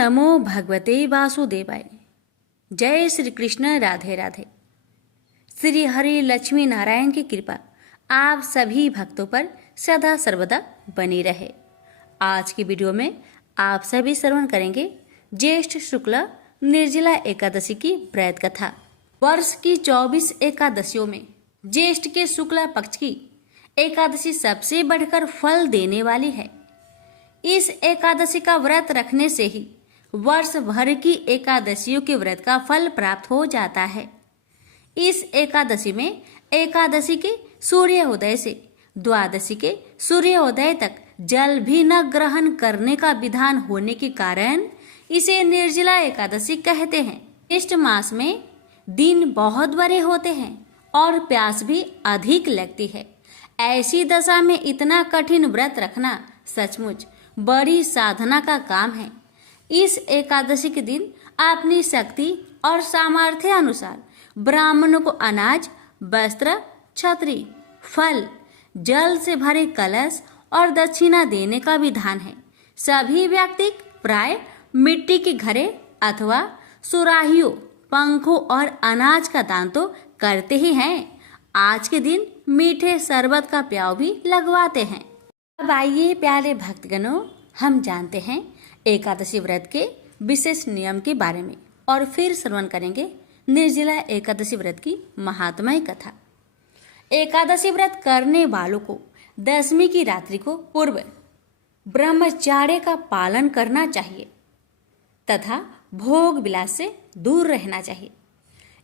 नमो भगवते वासुदेवाय। जय श्री कृष्ण, राधे राधे। श्री हरि लक्ष्मी नारायण की कृपा आप सभी भक्तों पर सदा सर्वदा बनी रहे। आज की वीडियो में आप सभी श्रवण करेंगे ज्येष्ठ शुक्ल निर्जला एकादशी की व्रत कथा। वर्ष की 24 एकादशियों में ज्येष्ठ के शुक्ला पक्ष की एकादशी सबसे बढ़कर फल देने वाली है। इस एकादशी का व्रत रखने से ही वर्ष भर की एकादशियों के व्रत का फल प्राप्त हो जाता है। इस एकादशी में एकादशी के सूर्योदय से द्वादशी के सूर्योदय तक जल भी न ग्रहण करने का विधान होने के कारण इसे निर्जला एकादशी कहते हैं। ज्येष्ठ मास में दिन बहुत बड़े होते हैं और प्यास भी अधिक लगती है। ऐसी दशा में इतना कठिन व्रत रखना सचमुच बड़ी साधना का काम है। इस एकादशी के दिन अपनी शक्ति और सामर्थ्य अनुसार ब्राह्मणों को अनाज, वस्त्र, छतरी, फल, जल से भरे कलश और दक्षिणा देने का विधान है। सभी व्यक्ति प्राय मिट्टी के घड़े अथवा सुराहियों, पंखों और अनाज का दान तो करते ही हैं। आज के दिन मीठे शरबत का प्याव भी लगवाते हैं। अब आइए प्यारे भक्तगणों, हम जानते हैं एकादशी व्रत के विशेष नियम के बारे में और फिर श्रवण करेंगे निर्जला एकादशी व्रत की महात्म्य कथा। एकादशी व्रत करने वालों को दशमी की रात्रि को पूर्व ब्रह्मचर्य का पालन करना चाहिए तथा भोग विलास से दूर रहना चाहिए।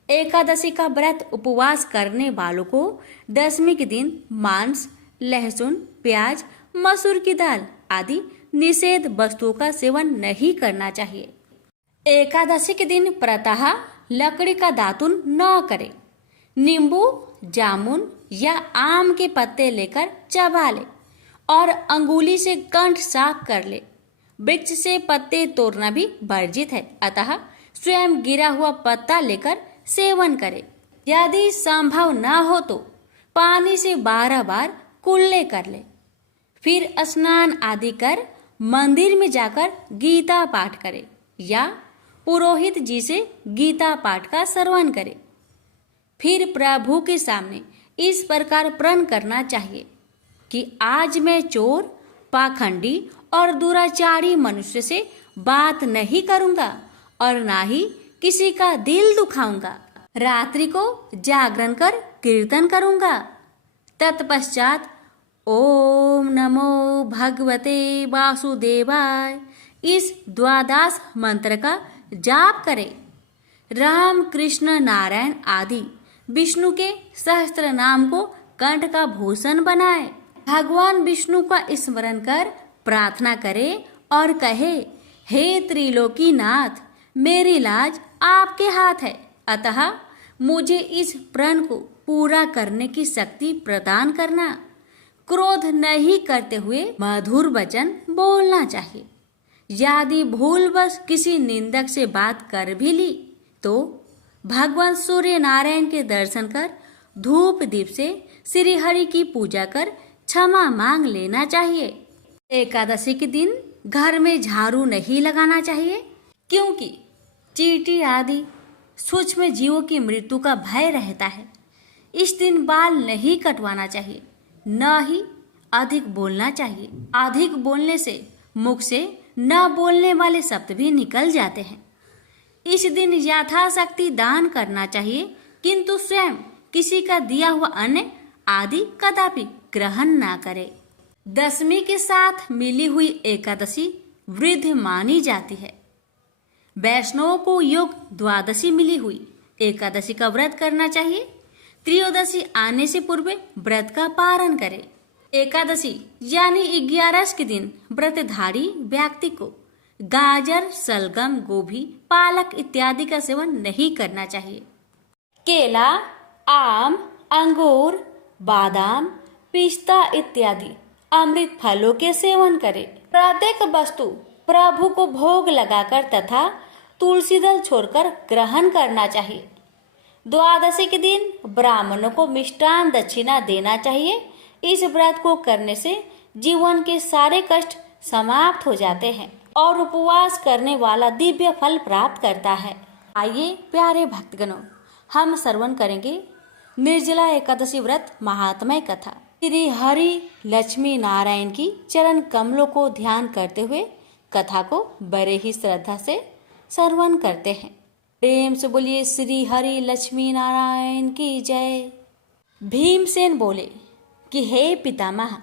एकादशी का व्रत उपवास करने वालों को दशमी के दिन मांस, लहसुन, प्याज, मसूर की दाल आदि निषेध वस्तुओं का सेवन नहीं करना चाहिए। एकादशी के दिन प्रातः लकड़ी का दातुन न करें। नींबू, जामुन या आम के पत्ते लेकर चबा ले और अंगुली से कंठ साफ कर ले। वृक्ष से पत्ते तोड़ना भी वर्जित है, अतः स्वयं गिरा हुआ पत्ता लेकर सेवन करे। यदि संभव न हो तो पानी से 12 बार कुल्ले कर ले। फिर स्नान आदि कर मंदिर में जाकर गीता पाठ करे या पुरोहित जी से गीता पाठ का श्रवण करे। फिर प्रभु के सामने इस प्रकार प्रण करना चाहिए कि आज मैं चोर, पाखंडी और दुराचारी मनुष्य से बात नहीं करूंगा और ना ही किसी का दिल दुखाऊंगा। रात्रि को जागरण कर कीर्तन करूंगा। तत्पश्चात ओम नमो भगवते वासुदेवाय इस द्वादश मंत्र का जाप करें। राम, कृष्ण, नारायण आदि विष्णु के सहस्त्र नाम को कंठ का भूषण बनाए। भगवान विष्णु का स्मरण कर प्रार्थना करे और कहे, हे त्रिलोकीनाथ, मेरी लाज आपके हाथ है, अतः मुझे इस प्रण को पूरा करने की शक्ति प्रदान करना। क्रोध नहीं करते हुए मधुर वचन बोलना चाहिए। यदि भूलवश किसी निंदक से बात कर भी ली तो भगवान सूर्य नारायण के दर्शन कर धूप दीप से श्री हरि की पूजा कर क्षमा मांग लेना चाहिए। एकादशी के दिन घर में झाड़ू नहीं लगाना चाहिए, क्योंकि चींटी आदि सूक्ष्म जीवों की मृत्यु का भय रहता है। इस दिन बाल नहीं कटवाना चाहिए, न ही अधिक बोलना चाहिए। अधिक बोलने से मुख से न बोलने वाले शब्द भी निकल जाते हैं। इस दिन यथाशक्ति दान करना चाहिए, किंतु स्वयं किसी का दिया हुआ अन्न आदि कदापि ग्रहण ना करे। दशमी के साथ मिली हुई एकादशी वृद्ध मानी जाती है। वैष्णवों को योग द्वादशी मिली हुई एकादशी का व्रत करना चाहिए। त्रयोदशी आने से पूर्व व्रत का पारण करें। एकादशी यानी 11 के दिन व्रतधारी व्यक्ति को गाजर, सलगम, गोभी, पालक इत्यादि का सेवन नहीं करना चाहिए। केला, आम, अंगूर, बादाम, पिस्ता इत्यादि अमृत फलों के सेवन करें। प्रत्येक वस्तु प्रभु को भोग लगाकर तथा तुलसी दल छोड़कर ग्रहण करना चाहिए। द्वादशी के दिन ब्राह्मणों को मिष्टान दक्षिणा देना चाहिए। इस व्रत को करने से जीवन के सारे कष्ट समाप्त हो जाते हैं। और उपवास करने वाला दिव्य फल प्राप्त करता है। आइए प्यारे भक्तगणों, हम श्रवण करेंगे निर्जला एकादशी व्रत महात्म्य कथा। श्री हरि लक्ष्मी नारायण की चरण कमलों को ध्यान करते हुए कथा को बड़े ही श्रद्धा से श्रवण करते हैं। प्रेम से बोलिए श्री हरि लक्ष्मी नारायण की जय। भीमसेन बोले कि हे पितामह,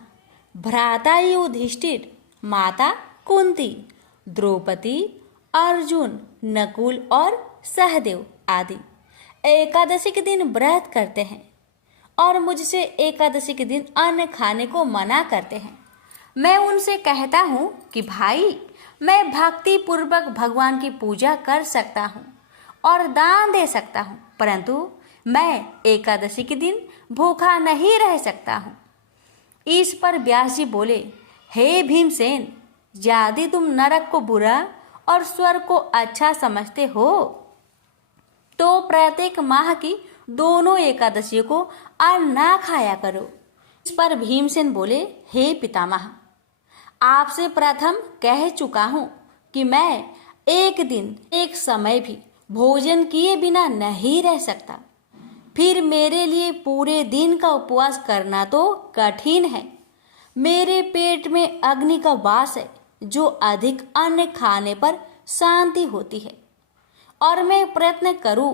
भ्राता युधिष्ठिर, माता कुंती, द्रौपदी, अर्जुन, नकुल और सहदेव आदि एकादशी के दिन व्रत करते हैं और मुझसे एकादशी के दिन अन्न खाने को मना करते हैं। मैं उनसे कहता हूँ कि भाई, मैं भक्ति पूर्वक भगवान की पूजा कर सकता हूँ और दान दे सकता हूँ, परंतु मैं एकादशी के दिन भूखा नहीं रह सकता हूँ। इस पर व्यास जी बोले, हे भीमसेन, यदि तुम नरक को बुरा और स्वर्ग को अच्छा समझते हो तो प्रत्येक माह की दोनों एकादशियों को अन्न ना खाया करो। इस पर भीमसेन बोले, हे पितामह, आपसे प्रथम कह चुका हूँ कि मैं एक दिन एक समय भी भोजन किए बिना नहीं रह सकता। फिर मेरे लिए पूरे दिन का उपवास करना तो कठिन है। मेरे पेट में अग्नि का वास है, जो अधिक अन्न खाने पर शांति होती है, और मैं प्रयत्न करूं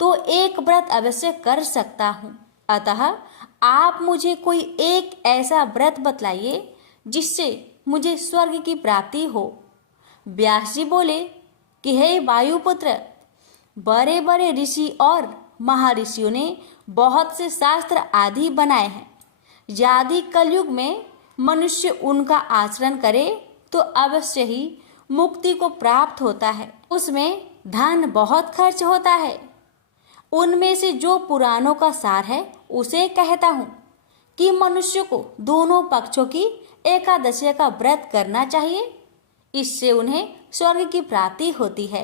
तो एक व्रत अवश्य कर सकता हूं। अतः आप मुझे कोई एक ऐसा व्रत बतलाइए जिससे मुझे स्वर्ग की प्राप्ति हो। व्यास जी बोले कि हे वायुपुत्र, बड़े बड़े ऋषि और महर्षियों ने बहुत से शास्त्र आदि बनाए हैं। यदि कलयुग में मनुष्य उनका आचरण करे तो अवश्य ही मुक्ति को प्राप्त होता है। उसमें धन बहुत खर्च होता है। उनमें से जो पुराणों का सार है उसे कहता हूँ कि मनुष्य को दोनों पक्षों की एकादशी का व्रत करना चाहिए। इससे उन्हें स्वर्ग की प्राप्ति होती है।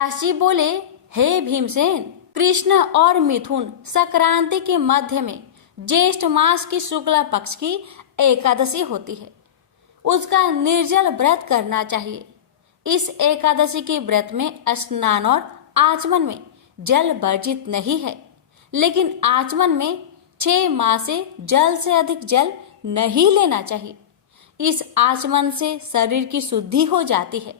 काशी बोले, हे भीमसेन, कृष्ण और मिथुन संक्रांति के मध्य में ज्येष्ठ मास की शुक्ला पक्ष की एकादशी होती है। उसका निर्जल व्रत करना चाहिए। इस एकादशी के व्रत में स्नान और आचमन में जल वर्जित नहीं है, लेकिन आचमन में 6 माह से जल से अधिक जल नहीं लेना चाहिए। इस आचमन से शरीर की शुद्धि हो जाती है।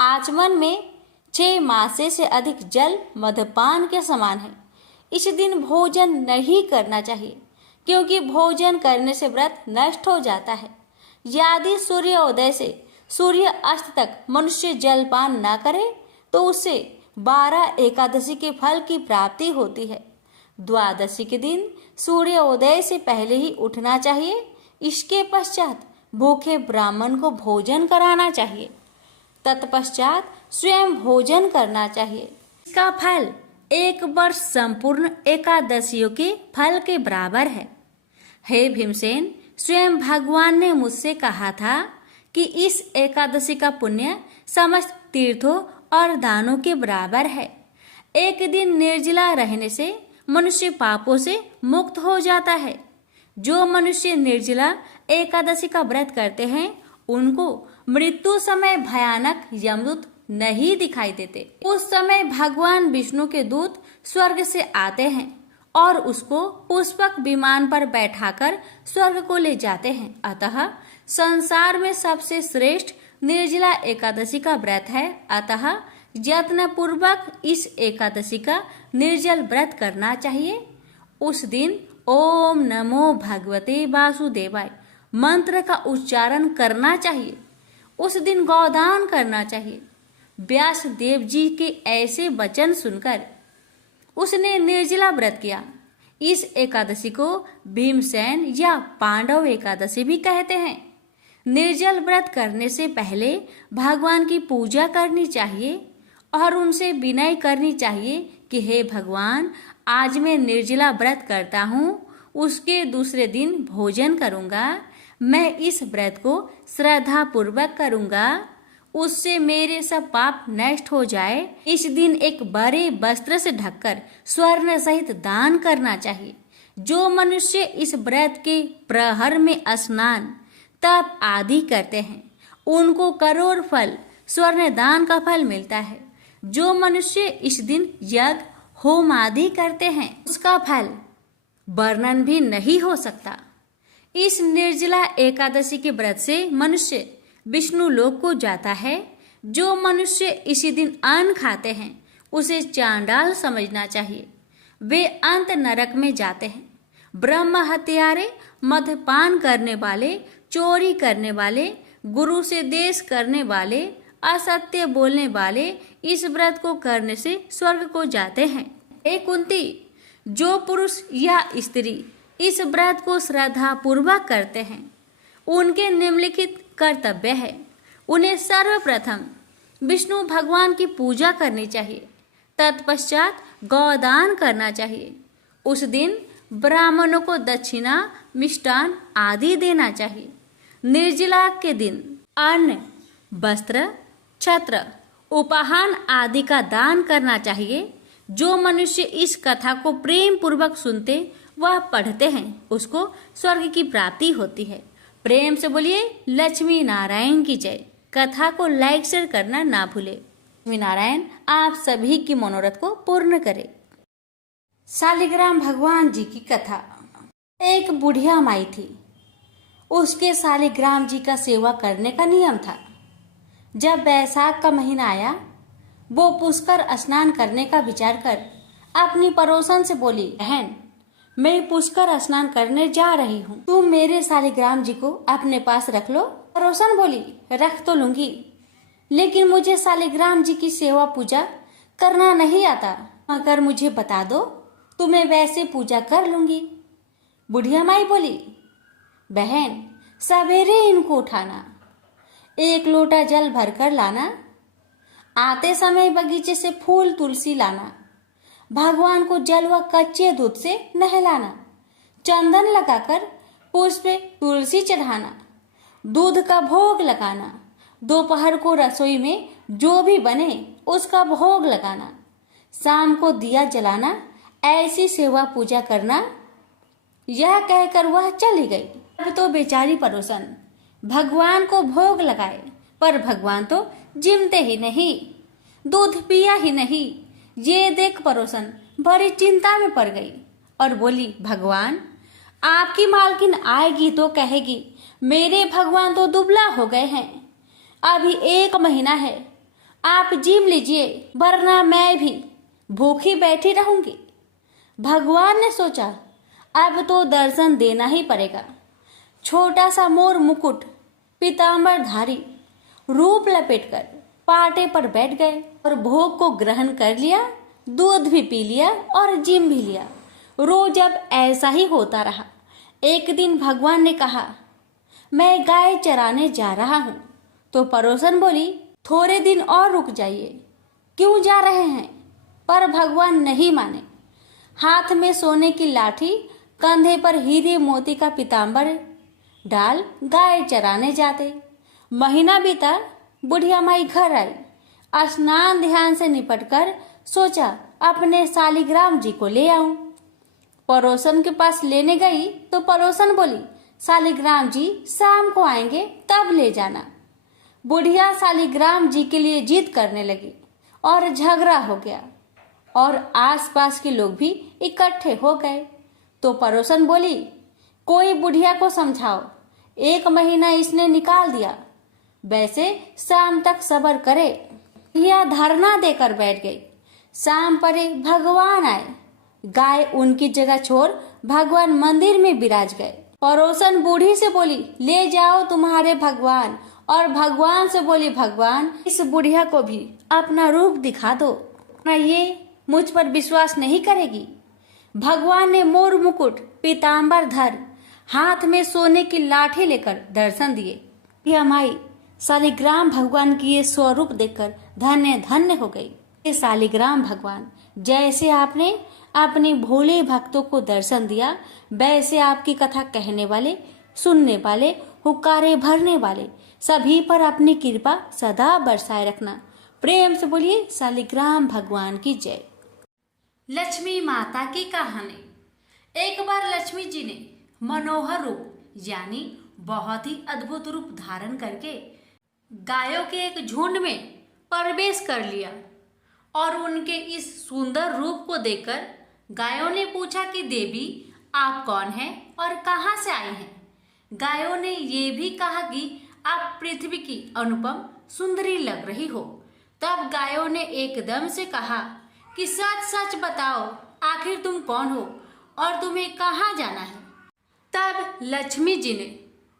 आचमन में 6 मासे से अधिक जल मद्यपान के समान है। इस दिन भोजन नहीं करना चाहिए, क्योंकि भोजन करने से व्रत नष्ट हो जाता है। यदि सूर्योदय से सूर्य अस्त तक मनुष्य जलपान न करे तो उससे 12 एकादशी के फल की प्राप्ति होती है। द्वादशी के दिन सूर्योदय से पहले ही उठना चाहिए। इसके पश्चात भूखे ब्राह्मण को भोजन कराना चाहिए। तत्पश्चात स्वयं भोजन करना चाहिए। इसका फल 1 वर्ष संपूर्ण एकादशियों के फल के बराबर है। हे भीमसेन, स्वयं भगवान ने मुझसे कहा था कि इस एकादशी का पुण्य समस्त तीर्थों और दानों के बराबर है। एक दिन निर्जला रहने से मनुष्य पापों से मुक्त हो जाता है। जो मनुष्य निर्जला एकादशी का व्रत करते हैं उनको मृत्यु समय भयानक यमदूत नहीं दिखाई देते। उस समय भगवान विष्णु के दूत स्वर्ग से आते हैं और उसको पुष्पक विमान पर बैठाकर स्वर्ग को ले जाते हैं। अतः संसार में सबसे श्रेष्ठ निर्जला एकादशी का व्रत है। अतः यत्न पूर्वक इस एकादशी का निर्जल व्रत करना चाहिए। उस दिन ओम नमो भगवते वासुदेवाय मंत्र का उच्चारण करना चाहिए। उस दिन गौदान करना चाहिए। व्यास देव जी के ऐसे वचन सुनकर उसने निर्जला व्रत किया। इस एकादशी को भीमसेन या पांडव एकादशी भी कहते हैं। निर्जल व्रत करने से पहले भगवान की पूजा करनी चाहिए और उनसे विनय करनी चाहिए कि हे भगवान, आज मैं निर्जला व्रत करता हूँ, उसके दूसरे दिन भोजन करूँगा। मैं इस व्रत को श्रद्धा पूर्वक करूँगा, उससे मेरे सब पाप नष्ट हो जाए। इस दिन एक बड़े वस्त्र से ढककर स्वर्ण सहित दान करना चाहिए। जो मनुष्य इस व्रत के प्रहर में स्नान तप आदि करते हैं उनको करोड़ फल स्वर्ण दान का फल मिलता है। जो मनुष्य इस दिन यज्ञ होम आदि करते हैं उसका फल वर्णन भी नहीं हो सकता। इस निर्जला एकादशी के व्रत से मनुष्य विष्णु लोक को जाता है। जो मनुष्य इसी दिन अन्न खाते हैं उसे चांडाल समझना चाहिए, वे अंत नरक में जाते हैं। ब्रह्म हत्यारे, मद्यपान करने वाले, चोरी करने वाले, गुरु से देश करने वाले, असत्य बोलने वाले इस व्रत को करने से स्वर्ग को जाते हैं। हे कुंती, जो पुरुष या स्त्री इस व्रत को श्रद्धा पूर्वक करते हैं उनके निम्नलिखित कर्तव्य है। उन्हें सर्वप्रथम विष्णु भगवान की पूजा करनी चाहिए, तत्पश्चात गौदान करना चाहिए। उस दिन ब्राह्मणों को दक्षिणा, मिष्टान आदि देना चाहिए। निर्जला के दिन अन्न, वस्त्र, छत्र, उपाहान आदि का दान करना चाहिए। जो मनुष्य इस कथा को प्रेम पूर्वक सुनते वह पढ़ते हैं उसको स्वर्ग की प्राप्ति होती है। प्रेम से बोलिए लक्ष्मी नारायण की जय। कथा को लाइक शेयर करना ना भूले। लक्ष्मी नारायण आप सभी की मनोरथ को पूर्ण करे। शालिग्राम भगवान जी की कथा। एक बुढ़िया माई थी, उसके शालिग्राम जी का सेवा करने का नियम था। जब बैसाख का महीना आया वो पुष्कर स्नान करने का विचार कर अपनी पड़ोसन से बोली, बहन मैं पुष्कर स्नान करने जा रही हूँ, तुम मेरे शालिग्राम जी को अपने पास रख लो। पड़ोसन बोली, रख तो लूंगी, लेकिन मुझे शालिग्राम जी की सेवा पूजा करना नहीं आता, अगर मुझे बता दो तो मैं वैसे पूजा कर लूंगी। बुढ़िया माई बोली, बहन सवेरे इनको उठाना, एक लोटा जल भरकर लाना, आते समय बगीचे से फूल तुलसी लाना, भगवान को जल व कच्चे दूध से नहलाना, चंदन लगाकर पुष्प तुलसी चढ़ाना, दूध का भोग लगाना, दोपहर को रसोई में जो भी बने उसका भोग लगाना, शाम को दिया जलाना, ऐसी सेवा पूजा करना। यह कहकर वह चली गई। अब तो बेचारी पड़ोसन भगवान को भोग लगाए, पर भगवान तो जिमते ही नहीं, दूध पिया ही नहीं। ये देख पड़ोसन बड़ी चिंता में पड़ गई और बोली, भगवान आपकी मालकिन आएगी तो कहेगी मेरे भगवान तो दुबला हो गए हैं, अभी 1 महीना है, आप जिम लीजिए वरना मैं भी भूखी बैठी रहूंगी। भगवान ने सोचा अब तो दर्शन देना ही पड़ेगा। छोटा सा मोर मुकुट पीताम्बर धारी रूप लपेटकर पाटे पर बैठ गए और भोग को ग्रहण कर लिया, दूध भी पी लिया और जिम भी लिया। रोज अब ऐसा ही होता रहा। एक दिन भगवान ने कहा, मैं गाय चराने जा रहा हूँ। तो पड़ोसन बोली, थोड़े दिन और रुक जाइए। क्यों जा रहे हैं? पर भगवान नहीं माने। हाथ में सोने की लाठी, कंधे पर हीरे मोती का पीताम्बर डाल गाय चराने जाते। महीना बीता, बुढ़िया माई घर आई। स्नान ध्यान से निपटकर सोचा अपने शालिग्राम जी को ले आऊं। पड़ोसन के पास लेने गई तो पड़ोसन बोली, शालिग्राम जी शाम को आएंगे तब ले जाना। बुढ़िया शालिग्राम जी के लिए जिद करने लगी और झगड़ा हो गया और आसपास के लोग भी इकट्ठे हो गए। तो पड़ोसन बोली, कोई बुढ़िया को समझाओ, 1 महीना इसने निकाल दिया, वैसे शाम तक सब्र करे। यह धरना देकर बैठ गई। शाम परे भगवान आए। गाय उनकी जगह छोड़ भगवान मंदिर में विराज गए। पड़ोसन बूढ़ी से बोली, ले जाओ तुम्हारे भगवान, और भगवान से बोली, भगवान इस बुढ़िया को भी अपना रूप दिखा दो, ये मुझ पर विश्वास नहीं करेगी। भगवान ने मोर मुकुट पीताम्बर धर हाथ में सोने की लाठी लेकर दर्शन दिए। यह माई शालिग्राम भगवान की ये स्वरूप देखकर धन्य धन्य हो गई। ये शालिग्राम भगवान, जैसे आपने अपने भोले भक्तों को दर्शन दिया, वैसे आपकी कथा कहने वाले, सुनने वाले, हुक्कारे भरने वाले सभी पर अपनी कृपा सदा बरसाए रखना। प्रेम से बोलिए शालिग्राम भगवान की जय। लक्ष्मी माता की कहानी। एक बार लक्ष्मी जी ने मनोहर रूप यानी बहुत ही अद्भुत रूप धारण करके गायों के एक झुंड में प्रवेश कर लिया और उनके इस सुंदर रूप को देखकर गायों ने पूछा कि देवी, आप कौन हैं और कहाँ से आई हैं? गायों ने ये भी कहा कि आप पृथ्वी की अनुपम सुंदरी लग रही हो। तब गायों ने एकदम से कहा कि सच सच बताओ, आखिर तुम कौन हो और तुम्हें कहाँ जाना है? तब लक्ष्मी जी ने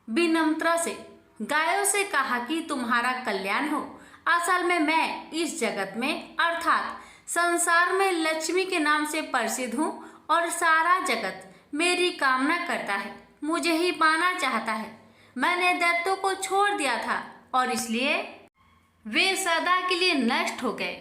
विनम्रता से गायों से कहा कि तुम्हारा कल्याण हो। असल में मैं इस जगत में अर्थात संसार में लक्ष्मी के नाम से प्रसिद्ध हूँ और सारा जगत मेरी कामना करता है, मुझे ही पाना चाहता है। मैंने दैत्यों को छोड़ दिया था और इसलिए वे सदा के लिए नष्ट हो गए।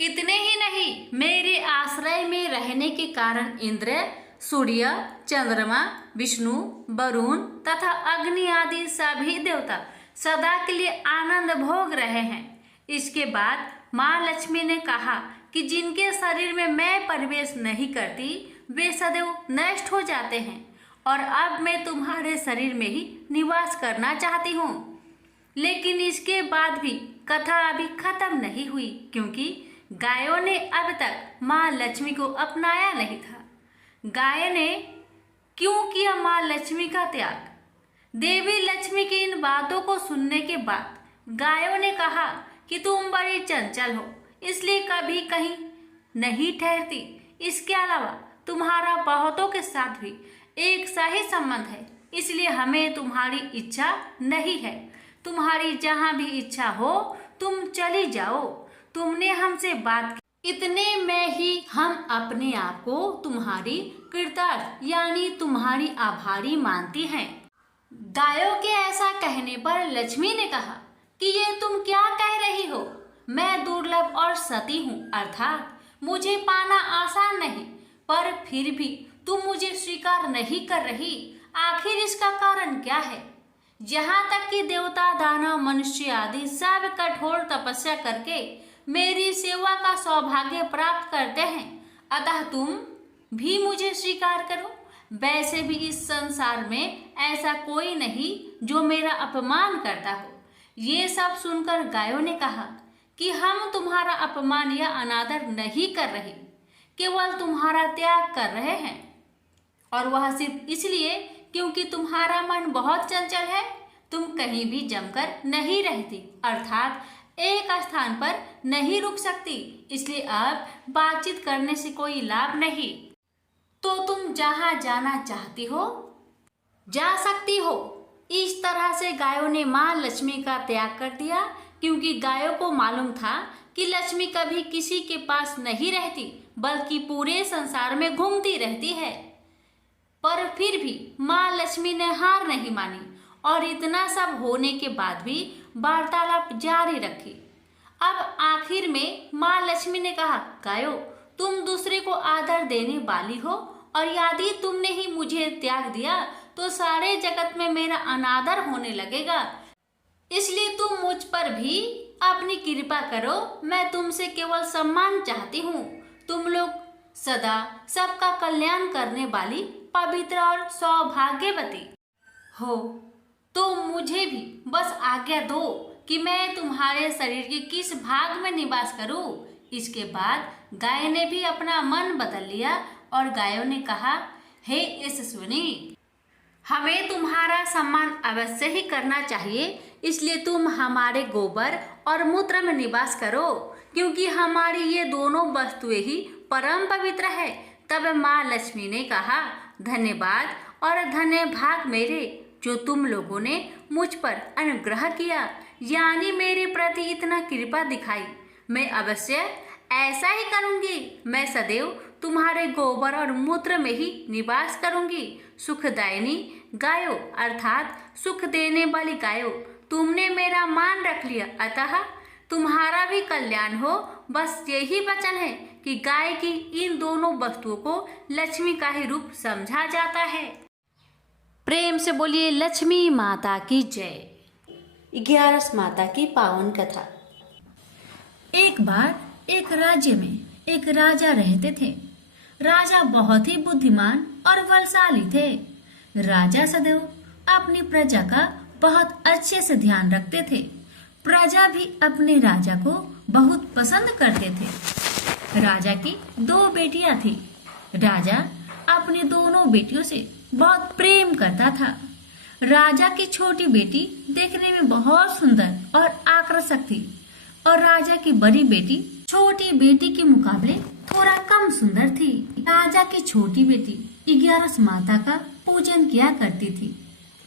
इतने ही नहीं, मेरे आश्रय में रहने के कारण इंद्र, सूर्य, चंद्रमा, विष्णु, वरुण तथा अग्नि आदि सभी देवता सदा के लिए आनंद भोग रहे हैं। इसके बाद माँ लक्ष्मी ने कहा कि जिनके शरीर में मैं प्रवेश नहीं करती वे सदैव नष्ट हो जाते हैं और अब मैं तुम्हारे शरीर में ही निवास करना चाहती हूँ। लेकिन इसके बाद भी कथा अभी खत्म नहीं हुई, क्योंकि गायों ने अब तक माँ लक्ष्मी को अपनाया नहीं था। गाय ने क्यों किया माँ लक्ष्मी का त्याग? देवी लक्ष्मी की इन बातों को सुनने के बाद गायों ने कहा कि तुम बड़ी चंचल हो, इसलिए कभी कहीं नहीं ठहरती। इसके अलावा तुम्हारा बहुतों के साथ भी एक सा ही संबंध है, इसलिए हमें तुम्हारी इच्छा नहीं है। तुम्हारी जहाँ भी इच्छा हो तुम चली जाओ। तुमने हमसे बात की, इतने में ही हम अपने आप को तुम्हारी कृतार्थ यानी तुम्हारी आभारी मानती हैं। गायों के ऐसा कहने पर लक्ष्मी ने कहा कि ये तुम क्या कह रही हो? मैं दुर्लभ और सती हूँ, अर्थात मुझे पाना आसान नहीं, पर फिर भी तुम मुझे स्वीकार नहीं कर रही। आखिर इसका कारण क्या है? यहाँ तक कि देवता, दानव, मनुष्य आदि सब कठोर तपस्या करके मेरी सेवा का सौभाग्य प्राप्त करते हैं, अतः तुम भी मुझे स्वीकार करो। वैसे भी इस संसार में ऐसा कोई नहीं जो मेरा अपमान करता हो। ये सब सुनकर गायों ने कहा कि हम तुम्हारा अपमान या अनादर नहीं कर रहे, केवल तुम्हारा त्याग कर रहे हैं, और वह सिर्फ इसलिए क्योंकि तुम्हारा मन बहुत चंचल है। तुम कहीं भी जमकर नहीं रहती, अर्थात एक स्थान पर नहीं रुक सकती, इसलिए अब बातचीत करने से कोई लाभ नहीं। तो तुम जहाँ जाना चाहती हो जा सकती हो। इस तरह से गायों ने माँ लक्ष्मी का त्याग कर दिया, क्योंकि गायों को मालूम था कि लक्ष्मी कभी किसी के पास नहीं रहती, बल्कि पूरे संसार में घूमती रहती है। पर फिर भी माँ लक्ष्मी ने हार नहीं मानी और इतना सब होने के बाद भी वार्तालाप जारी रखी। अब आखिर में माँ लक्ष्मी ने कहा, गायों, तुम दूसरे को आदर देने वाली हो और यदि तुमने ही मुझे त्याग दिया तो सारे जगत में मेरा अनादर होने लगेगा। इसलिए तुम मुझ पर भी अपनी कृपा करो। मैं तुमसे केवल सम्मान चाहती हूँ। तुम लोग सदा सबका कल्याण करने वाली पवित्र और सौभाग्यवती हो, तो मुझे भी बस आज्ञा दो कि मैं तुम्हारे शरीर के किस भाग में निवास करूं। इसके बाद गाय ने भी अपना मन बदल लिया और गायों ने कहा, हे यशस्विनी, हमें तुम्हारा सम्मान अवश्य ही करना चाहिए, इसलिए तुम हमारे गोबर और मूत्र में निवास करो, क्योंकि हमारी ये दोनों वस्तुएं ही परम पवित्र है। तब माँ लक्ष्मी ने कहा, धन्यवाद और धन्य भाग मेरे, जो तुम लोगों ने मुझ पर अनुग्रह किया, यानी मेरे प्रति इतना कृपा दिखाई। मैं अवश्य ऐसा ही करूंगी। मैं सदैव तुम्हारे गोबर और मूत्र में ही निवास करूंगी। सुखदायिनी गायों, अर्थात सुख देने वाली गायों, तुमने मेरा मान रख लिया, अतः तुम्हारा भी कल्याण हो। बस यही वचन है कि गाय की इन दोनों वस्तुओं को लक्ष्मी का ही रूप समझा जाता है। प्रेम से बोलिए लक्ष्मी माता की जय। 11 माता की पावन कथा। एक बार एक राज्य में एक राजा रहते थे। राजा बहुत ही बुद्धिमान और बलशाली थे। राजा सदैव अपनी प्रजा का बहुत अच्छे से ध्यान रखते थे। प्रजा भी अपने राजा को बहुत पसंद करते थे। राजा की 2 बेटियां थी। राजा अपनी दोनों बेटियों से बहुत प्रेम करता था। राजा की छोटी बेटी देखने में बहुत सुंदर और आकर्षक थी और राजा की बड़ी बेटी छोटी बेटी के मुकाबले थोड़ा कम सुंदर थी। राजा की छोटी बेटी 11 माता का पूजन किया करती थी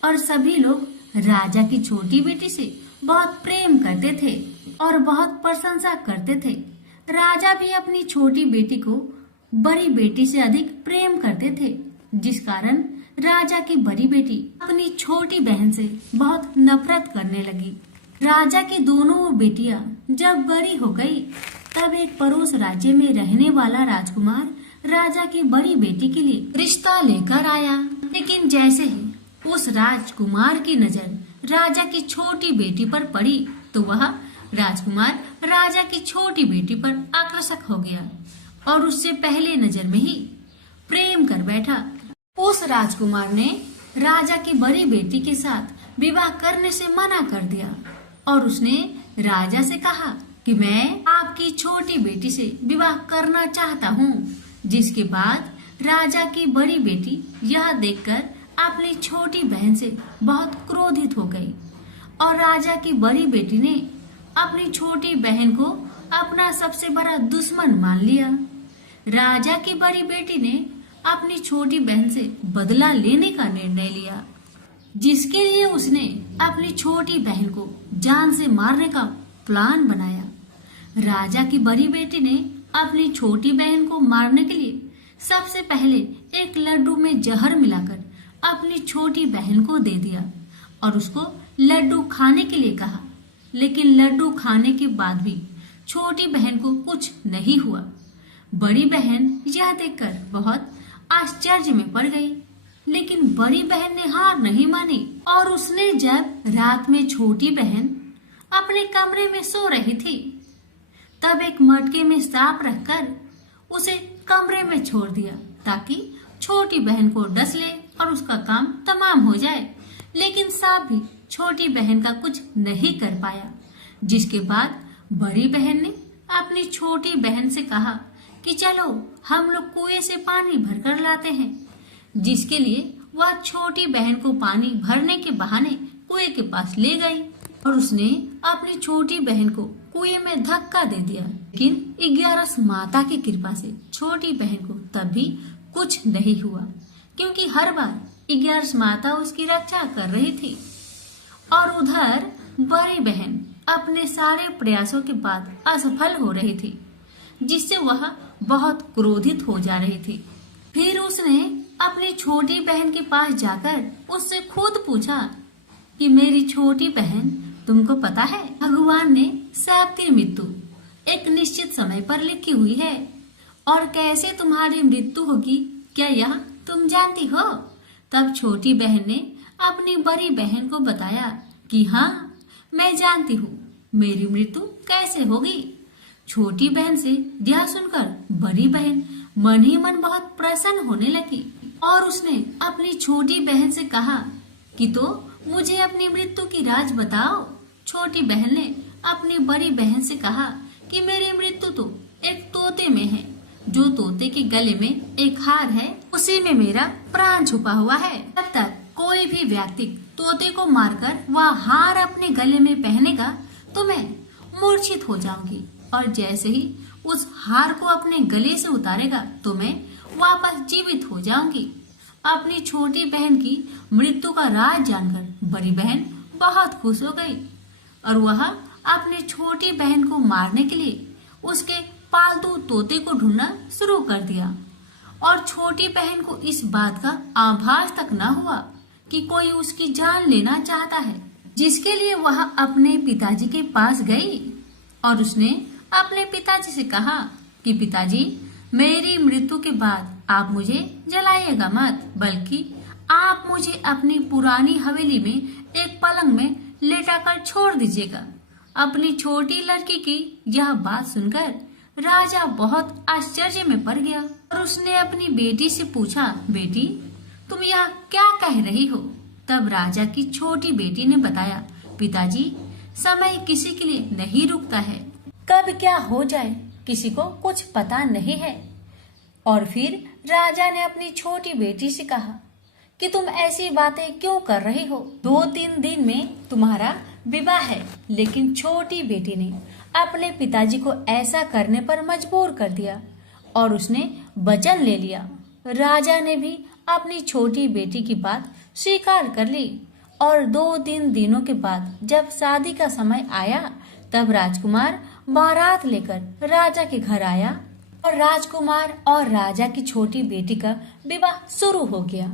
और सभी लोग राजा की छोटी बेटी से बहुत प्रेम करते थे और बहुत प्रशंसा करते थे। राजा भी अपनी छोटी बेटी को बड़ी बेटी से अधिक प्रेम करते थे, जिस कारण राजा की बड़ी बेटी अपनी छोटी बहन से बहुत नफरत करने लगी। राजा की दोनों बेटियां जब बड़ी हो गई, तब एक पड़ोस राज्य में रहने वाला राजकुमार राजा की बड़ी बेटी के लिए रिश्ता लेकर आया। लेकिन जैसे ही उस राजकुमार की नजर राजा की छोटी बेटी पर पड़ी, तो वह राजकुमार राजा की छोटी बेटी पर आकर्षक हो गया और उससे पहले नजर में ही प्रेम कर बैठा। उस राजकुमार ने राजा की बड़ी बेटी के साथ विवाह करने से मना कर दिया और उसने राजा से कहा कि मैं आपकी छोटी बेटी से विवाह करना चाहता हूँ। जिसके बाद राजा की बड़ी बेटी यह देखकर अपनी छोटी बहन से बहुत क्रोधित हो गई और राजा की बड़ी बेटी ने अपनी छोटी बहन को अपना सबसे बड़ा दुश्मन मान लिया। राजा की बड़ी बेटी ने अपनी छोटी बहन से बदला लेने का निर्णय लिया, जिसके लिए उसने अपनी छोटी बहन को जान से मारने का प्लान बनाया। राजा की बड़ी बेटी ने अपनी छोटी बहन को मारने के लिए सबसे पहले एक लड्डू में जहर मिलाकर अपनी छोटी बहन को दे दिया और उसको लड्डू खाने के लिए कहा। लेकिन लड्डू खाने के बाद भी छोटी बहन को कुछ नहीं हुआ। बड़ी बहन यह देखकर बहुत आश्चर्य में पड़ गई, लेकिन बड़ी बहन ने हार नहीं मानी और उसने जब रात में छोटी बहन अपने कमरे में सो रही थी, तब एक मटके में सांप रखकर उसे कमरे में छोड़ दिया ताकि छोटी बहन को डस ले और उसका काम तमाम हो जाए। लेकिन सांप भी छोटी बहन का कुछ नहीं कर पाया। जिसके बाद बड़ी बहन ने अपनी छोटी बहन से कहा कि चलो हम लोग कुएं से पानी भरकर लाते हैं। जिसके लिए वह छोटी बहन को पानी भरने के बहाने कुएं के पास ले गई और उसने अपनी छोटी बहन को कुएं में धक्का दे दिया। लेकिन 11 माता की कृपा से छोटी बहन को तब भी कुछ नहीं हुआ, क्योंकि हर बार 11 माता उसकी रक्षा कर रही थी। और उधर बड़ी बहन अपने सारे प्रयासों के बाद असफल हो रही थी, जिससे वह बहुत क्रोधित हो जा रही थी। फिर उसने अपनी छोटी बहन के पास जाकर उससे खुद पूछा कि मेरी छोटी बहन, तुमको पता है भगवान ने सबकी मृत्यु एक निश्चित समय पर लिखी हुई है और कैसे तुम्हारी मृत्यु होगी, क्या यह तुम जानती हो? तब छोटी बहन ने अपनी बड़ी बहन को बताया कि हाँ, मैं जानती हूँ मेरी मृत्यु कैसे होगी। छोटी बहन से यह सुनकर बड़ी बहन मन ही मन बहुत प्रसन्न होने लगी और उसने अपनी छोटी बहन से कहा कि तो मुझे अपनी मृत्यु की राज बताओ। छोटी बहन ने अपनी बड़ी बहन से कहा कि मेरी मृत्यु तो एक तोते में है, जो तोते के गले में एक हार है, उसी में मेरा प्राण छुपा हुआ है। जब तक कोई भी व्यक्ति तोते को मारकर वह हार अपने गले में पहनेगा तो मैं मूर्छित हो जाऊंगी, और जैसे ही उस हार को अपने गले से उतारेगा तो मैं वापस जीवित हो जाऊंगी। अपनी छोटी बहन की मृत्यु का राज जानकर बड़ी बहन बहुत खुश हो गई और वह अपनी छोटी बहन को मारने के लिए उसके पालतू तोते को ढूंढना शुरू कर दिया। और छोटी बहन को इस बात का आभास तक न हुआ कि कोई उसकी जान लेना चाहता है, जिसके लिए वह अपने पिताजी के पास गई और उसने अपने पिताजी से कहा कि पिताजी, मेरी मृत्यु के बाद आप मुझे जलाइएगा मत, बल्कि आप मुझे अपनी पुरानी हवेली में एक पलंग में लेटाकर छोड़ दीजिएगा। अपनी छोटी लड़की की यह बात सुनकर राजा बहुत आश्चर्य में पड़ गया और उसने अपनी बेटी से पूछा, बेटी, तुम यह क्या कह रही हो? तब राजा की छोटी बेटी ने बताया, पिताजी, समय किसी के लिए नहीं रुकता है, कब क्या हो जाए किसी को कुछ पता नहीं है। और फिर राजा ने अपनी छोटी बेटी से कहा कि तुम ऐसी बातें क्यों कर रही हो, 2-3 दिन में तुम्हारा विवाह है। लेकिन छोटी बेटी ने अपने पिताजी को ऐसा करने पर मजबूर कर दिया और उसने वचन ले लिया। राजा ने भी अपनी छोटी बेटी की बात स्वीकार कर ली और 2-3 दिनों के बाद जब शादी का समय आया तब राजकुमार बारात लेकर राजा के घर आया और राजकुमार और राजा की छोटी बेटी का विवाह शुरू हो गया।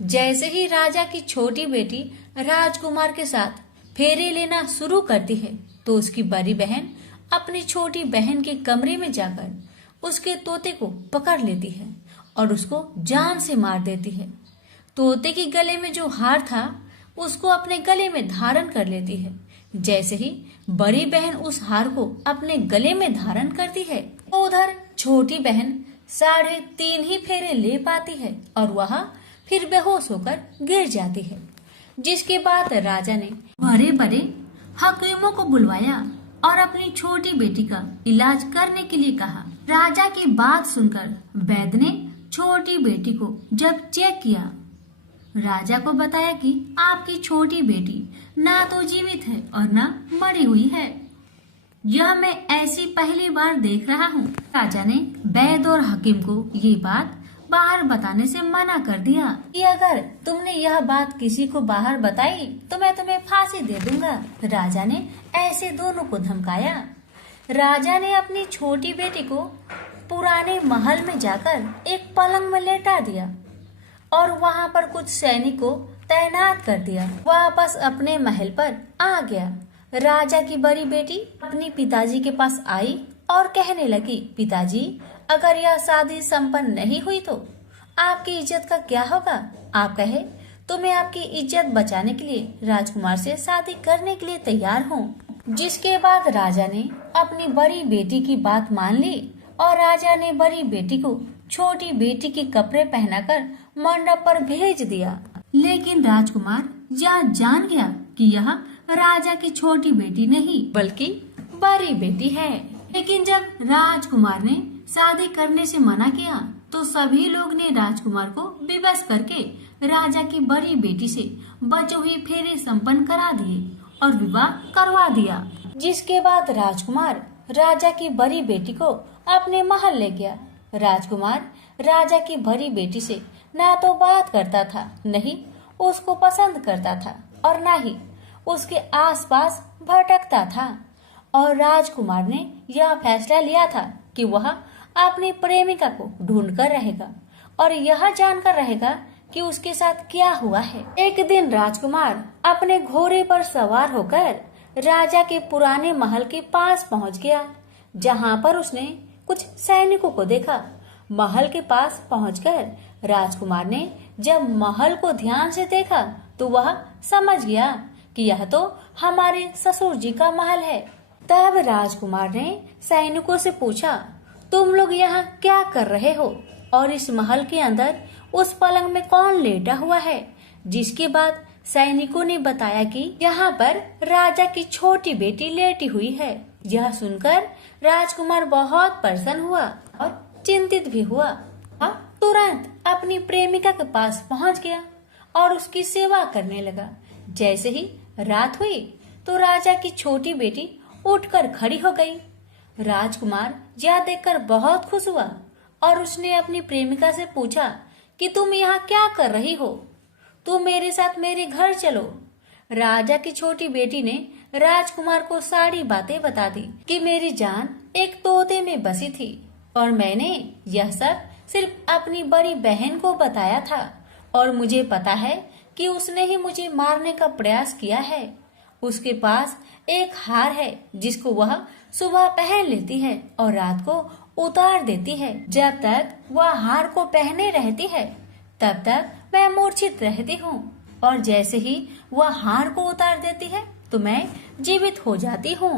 जैसे ही राजा की छोटी बेटी राजकुमार के साथ फेरे लेना शुरू करती है तो उसकी बड़ी बहन अपनी छोटी बहन के कमरे में जाकर उसके तोते को पकड़ लेती है और उसको जान से मार देती है। तोते के गले में जो हार था उसको अपने गले में धारण कर लेती है। जैसे ही बड़ी बहन उस हार को अपने गले में धारण करती है तो उधर छोटी बहन 3.5 ही फेरे ले पाती है और वह फिर बेहोश होकर गिर जाती है। जिसके बाद राजा ने बड़े बड़े हकीमों को बुलवाया और अपनी छोटी बेटी का इलाज करने के लिए कहा। राजा की बात सुनकर वैद्य ने छोटी बेटी को जब चेक किया, राजा को बताया कि आपकी छोटी बेटी ना तो जीवित है और ना मरी हुई है। यह मैं ऐसी पहली बार देख रहा हूँ। राजा ने वैद्य और हकीम को ये बात बाहर बताने से मना कर दिया कि अगर तुमने यह बात किसी को बाहर बताई तो मैं तुम्हें फांसी दे दूंगा। राजा ने ऐसे दोनों को धमकाया। राजा ने अपनी छोटी बेटी को पुराने महल में जाकर एक पलंग में लेटा दिया और वहां पर कुछ सैनिकों तैनात कर दिया। वापस अपने महल पर आ गया। राजा की बड़ी बेटी अपनी पिताजी के पास आई और कहने लगी, पिताजी, अगर यह शादी संपन्न नहीं हुई तो आपकी इज्जत का क्या होगा? आप कहे तो मैं आपकी इज्जत बचाने के लिए राजकुमार से शादी करने के लिए तैयार हूँ। जिसके बाद राजा ने अपनी बड़ी बेटी की बात मान ली और राजा ने बड़ी बेटी को छोटी बेटी के कपड़े पहनाकर मंडप पर भेज दिया। लेकिन राजकुमार यह जान गया कि यह राजा की छोटी बेटी नहीं बल्कि बड़ी बेटी है। लेकिन जब राजकुमार ने शादी करने से मना किया तो सभी लोग ने राजकुमार को विवश करके राजा की बड़ी बेटी से बचे हुए फेरे संपन्न करा दिए और विवाह करवा दिया। जिसके बाद राजकुमार राजा की बड़ी बेटी को अपने महल ले गया। राजकुमार राजा की बड़ी बेटी से ना तो बात करता था, नहीं उसको पसंद करता था और ना ही उसके आसपास भटकता था। और राजकुमार ने यह फैसला लिया था कि वह अपनी प्रेमिका को ढूंढकर रहेगा और यह जानकर रहेगा कि उसके साथ क्या हुआ है। एक दिन राजकुमार अपने घोड़े पर सवार होकर राजा के पुराने महल के पास पहुंच गया, जहां पर उसने कुछ सैनिकों को देखा। महल के पास पहुंचकर राजकुमार ने जब महल को ध्यान से देखा तो वह समझ गया कि यह तो हमारे ससुर जी का महल है। तब राजकुमार ने सैनिकों से पूछा, तुम लोग यहाँ क्या कर रहे हो और इस महल के अंदर उस पलंग में कौन लेटा हुआ है? जिसके बाद सैनिकों ने बताया कि यहाँ पर राजा की छोटी बेटी लेटी हुई है। यह सुनकर राजकुमार बहुत प्रसन्न हुआ और चिंतित भी हुआ। तुरंत अपनी प्रेमिका के पास पहुँच गया और उसकी सेवा करने लगा। जैसे ही रात हुई तो राजा की छोटी बेटी उठकर खड़ी हो गई। राजकुमार यह देखकर बहुत खुश हुआ और उसने अपनी प्रेमिका से पूछा कि तुम यहाँ क्या कर रही हो? तुम मेरे साथ मेरे घर चलो। राजा की छोटी बेटी ने राजकुमार को सारी बातें बता दी कि मेरी जान एक तोते में बसी थी और मैंने यह सब सिर्फ अपनी बड़ी बहन को बताया था और मुझे पता है कि उसने ही मुझे मारने का प्रयास किया है। उसके पास एक हार है जिसको वह सुबह पहन लेती है और रात को उतार देती है। जब तक वह हार को पहने रहती है तब तक मैं मूर्छित रहती हूँ और जैसे ही वह हार को उतार देती है तो मैं जीवित हो जाती हूँ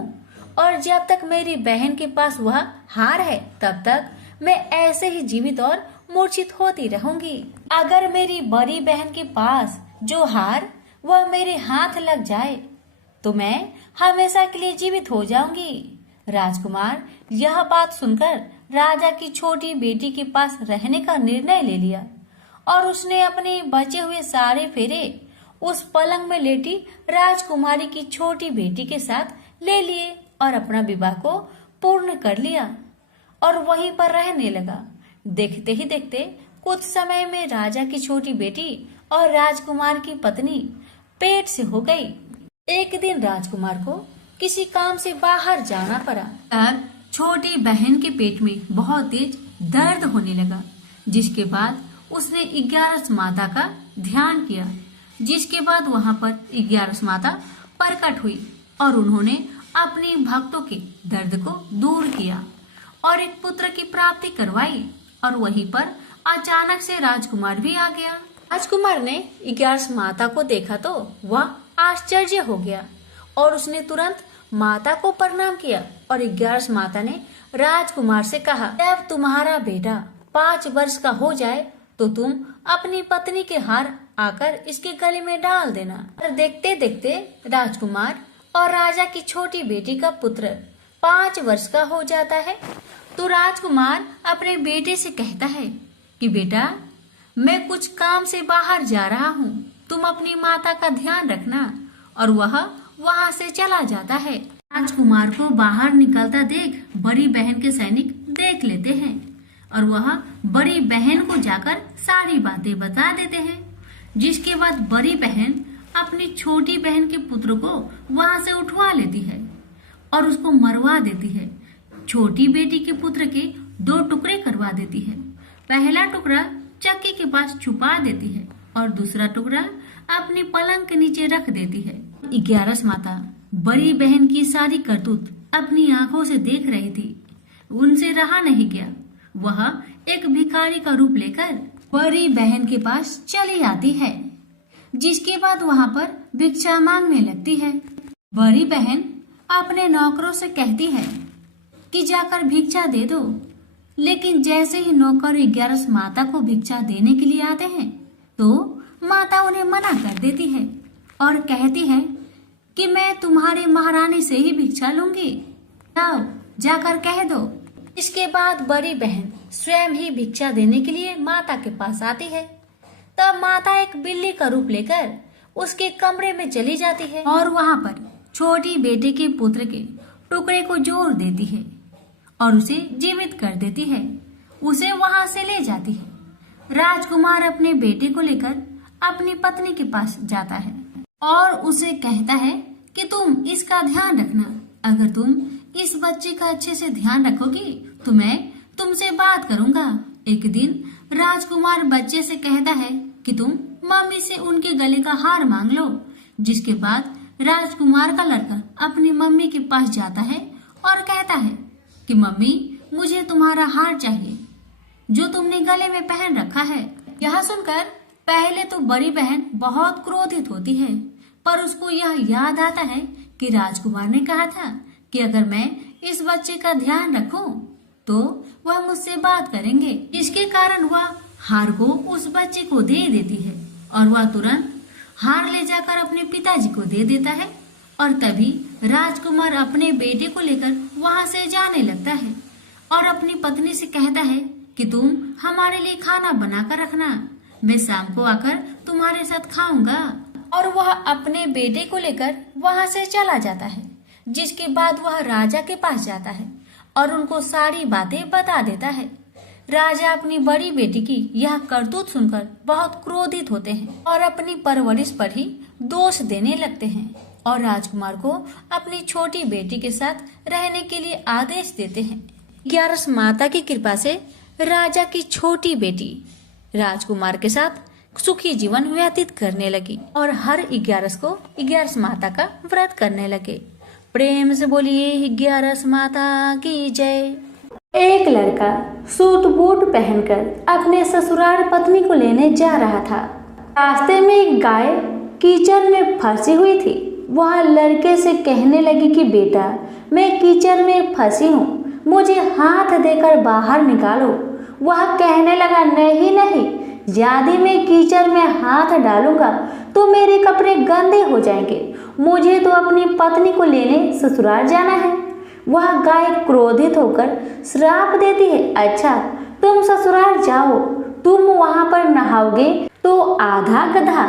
और जब तक मेरी बहन के पास वह हार है तब तक मैं ऐसे ही जीवित और मूर्छित होती रहूंगी। अगर मेरी बड़ी बहन के पास जो हार वह मेरे हाथ लग जाए तो मैं हमेशा के लिए जीवित हो जाऊंगी। राजकुमार यह बात सुनकर राजा की छोटी बेटी के पास रहने का निर्णय ले लिया और उसने अपने बचे हुए सारे फेरे उस पलंग में लेटी राजकुमारी की छोटी बेटी के साथ ले लिए और अपना विवाह को पूर्ण कर लिया और वहीं पर रहने लगा। देखते ही देखते कुछ समय में राजा की छोटी बेटी और राजकुमार की पत्नी पेट से हो गई। एक दिन राजकुमार को किसी काम से बाहर जाना पड़ा। तब छोटी बहन के पेट में बहुत तेज दर्द होने लगा, जिसके बाद उसने 11 माता का ध्यान किया। जिसके बाद वहां पर 11 माता प्रकट हुई और उन्होंने अपने भक्तों के दर्द को दूर किया और एक पुत्र की प्राप्ति करवाई। और वहीं पर अचानक से राजकुमार भी आ गया। राजकुमार ने 11 माता को देखा तो वह आश्चर्य हो गया और उसने तुरंत माता को प्रणाम किया और 11 माता ने राजकुमार से कहा, जब तुम्हारा बेटा 5 वर्ष का हो जाए तो तुम अपनी पत्नी के हार आकर इसके गले में डाल देना। और देखते देखते राजकुमार और राजा की छोटी बेटी का पुत्र 5 वर्ष का हो जाता है। तो राजकुमार अपने बेटे से कहता है कि बेटा, मैं कुछ काम से बाहर जा रहा हूँ, तुम अपनी माता का ध्यान रखना। और वह वहाँ से चला जाता है। राजकुमार को बाहर निकलता देख बड़ी बहन के सैनिक देख लेते हैं और वह बड़ी बहन को जाकर सारी बातें बता देते हैं। जिसके बाद बड़ी बहन अपनी छोटी बहन के पुत्र को वहाँ से उठवा लेती है और उसको मरवा देती है। छोटी बेटी के पुत्र के 2 टुकड़े करवा देती है। पहला टुकड़ा चक्की के पास छुपा देती है और दूसरा टुकड़ा अपनी पलंग के नीचे रख देती है। 11 माता बड़ी बहन की सारी करतूत अपनी आंखों से देख रही थी। उनसे रहा नहीं गया। वह एक भिखारी का रूप लेकर बड़ी बहन के पास चली आती है, जिसके बाद वहाँ पर भिक्षा मांगने लगती है। बड़ी बहन अपने नौकरों से कहती है कि जाकर भिक्षा दे दो, लेकिन जैसे ही नौकर 11 माता को भिक्षा देने के लिए आते हैं तो माता उन्हें मना कर देती है और कहती है कि मैं तुम्हारे महारानी से ही भिक्षा लूंगी, जाओ जाकर कह दो। इसके बाद बड़ी बहन स्वयं ही भिक्षा देने के लिए माता के पास आती है। तब माता एक बिल्ली का रूप लेकर उसके कमरे में चली जाती है और वहाँ पर छोटी बेटे के पुत्र के टुकड़े को जोड़ देती है और उसे जीवित कर देती है। उसे वहाँ से ले जाती है। राजकुमार अपने बेटे को लेकर अपनी पत्नी के पास जाता है और उसे कहता है कि तुम इसका ध्यान रखना। अगर तुम इस बच्चे का अच्छे से ध्यान रखोगी तो मैं तुमसे बात करूंगा। एक दिन राजकुमार बच्चे से कहता है कि तुम मम्मी से उनके गले का हार मांग लो। जिसके बाद राजकुमार का लड़का अपनी मम्मी के पास जाता है और कहता है कि मम्मी, मुझे तुम्हारा हार चाहिए जो तुमने गले में पहन रखा है। यह सुनकर पहले तो बड़ी बहन बहुत क्रोधित होती है, पर उसको यह याद आता है कि राजकुमार ने कहा था कि अगर मैं इस बच्चे का ध्यान रखूं तो वह मुझसे बात करेंगे। इसके कारण वह हार को उस बच्चे को दे देती है और वह तुरंत हार ले जाकर अपने पिताजी को दे देता है। और तभी राजकुमार अपने बेटे को लेकर वहां से जाने लगता है और अपनी पत्नी से कहता है कि तुम हमारे लिए खाना बनाकर रखना, मैं शाम को आकर तुम्हारे साथ खाऊंगा। और वह अपने बेटे को लेकर वहां से चला जाता है। जिसके बाद वह राजा के पास जाता है और उनको सारी बातें बता देता है। राजा अपनी बड़ी बेटी की यह करतूत सुनकर बहुत क्रोधित होते हैं और अपनी परवरिश पर ही दोष देने लगते हैं और राजकुमार को अपनी छोटी बेटी के साथ रहने के लिए आदेश देते हैं। 11 माता की कृपा से राजा की छोटी बेटी राजकुमार के साथ सुखी जीवन व्यतीत करने लगी और हर 11 को 11 माता का व्रत करने लगे। प्रेम से बोलिए 11 माता की जय। एक लड़का सूट बूट पहनकर अपने ससुराल पत्नी को लेने जा रहा था। रास्ते में एक गाय कीचड़ में फंसी हुई थी। वह लड़के से कहने लगी कि बेटा, मैं कीचड़ में फंसी हूँ, मुझे हाथ देकर बाहर निकालो। वह कहने लगा, नहीं नहीं, यदि मैं कीचड़ में हाथ डालूंगा तो मेरे कपड़े गंदे हो जाएंगे। मुझे तो अपनी पत्नी को लेने ससुराल जाना है। वह गाय क्रोधित होकर श्राप देती है, अच्छा तुम ससुराल जाओ, तुम वहां पर नहाओगे तो आधा गधा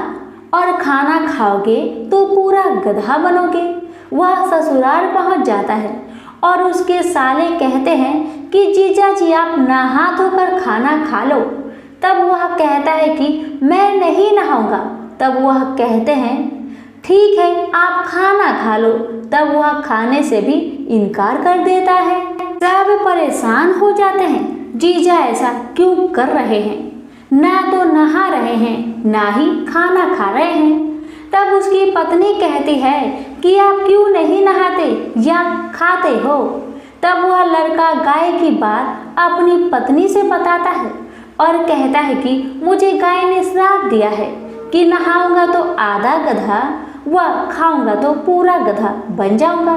और खाना खाओगे तो पूरा गधा बनोगे। वह ससुराल पहुंच जाता है और उसके साले कहते हैं कि जीजा जी आप नहा धोकर खाना खा लो। तब वह कहता है कि मैं नहीं नहाऊंगा। तब वह कहते हैं ठीक है आप खाना खा लो। तब वह खाने से भी इनकार कर देता है। सब परेशान हो जाते हैं, जीजा ऐसा क्यों कर रहे हैं, ना तो नहा रहे हैं ना ही खाना खा रहे हैं। तब उसकी पत्नी कहती है कि आप क्यों नहीं नहाते या खाते हो। तब वह लड़का गाय की बात अपनी पत्नी से बताता है और कहता है कि मुझे गाय ने श्राप दिया है कि नहाऊंगा तो आधा गधा व खाऊंगा तो पूरा गधा बन जाऊंगा।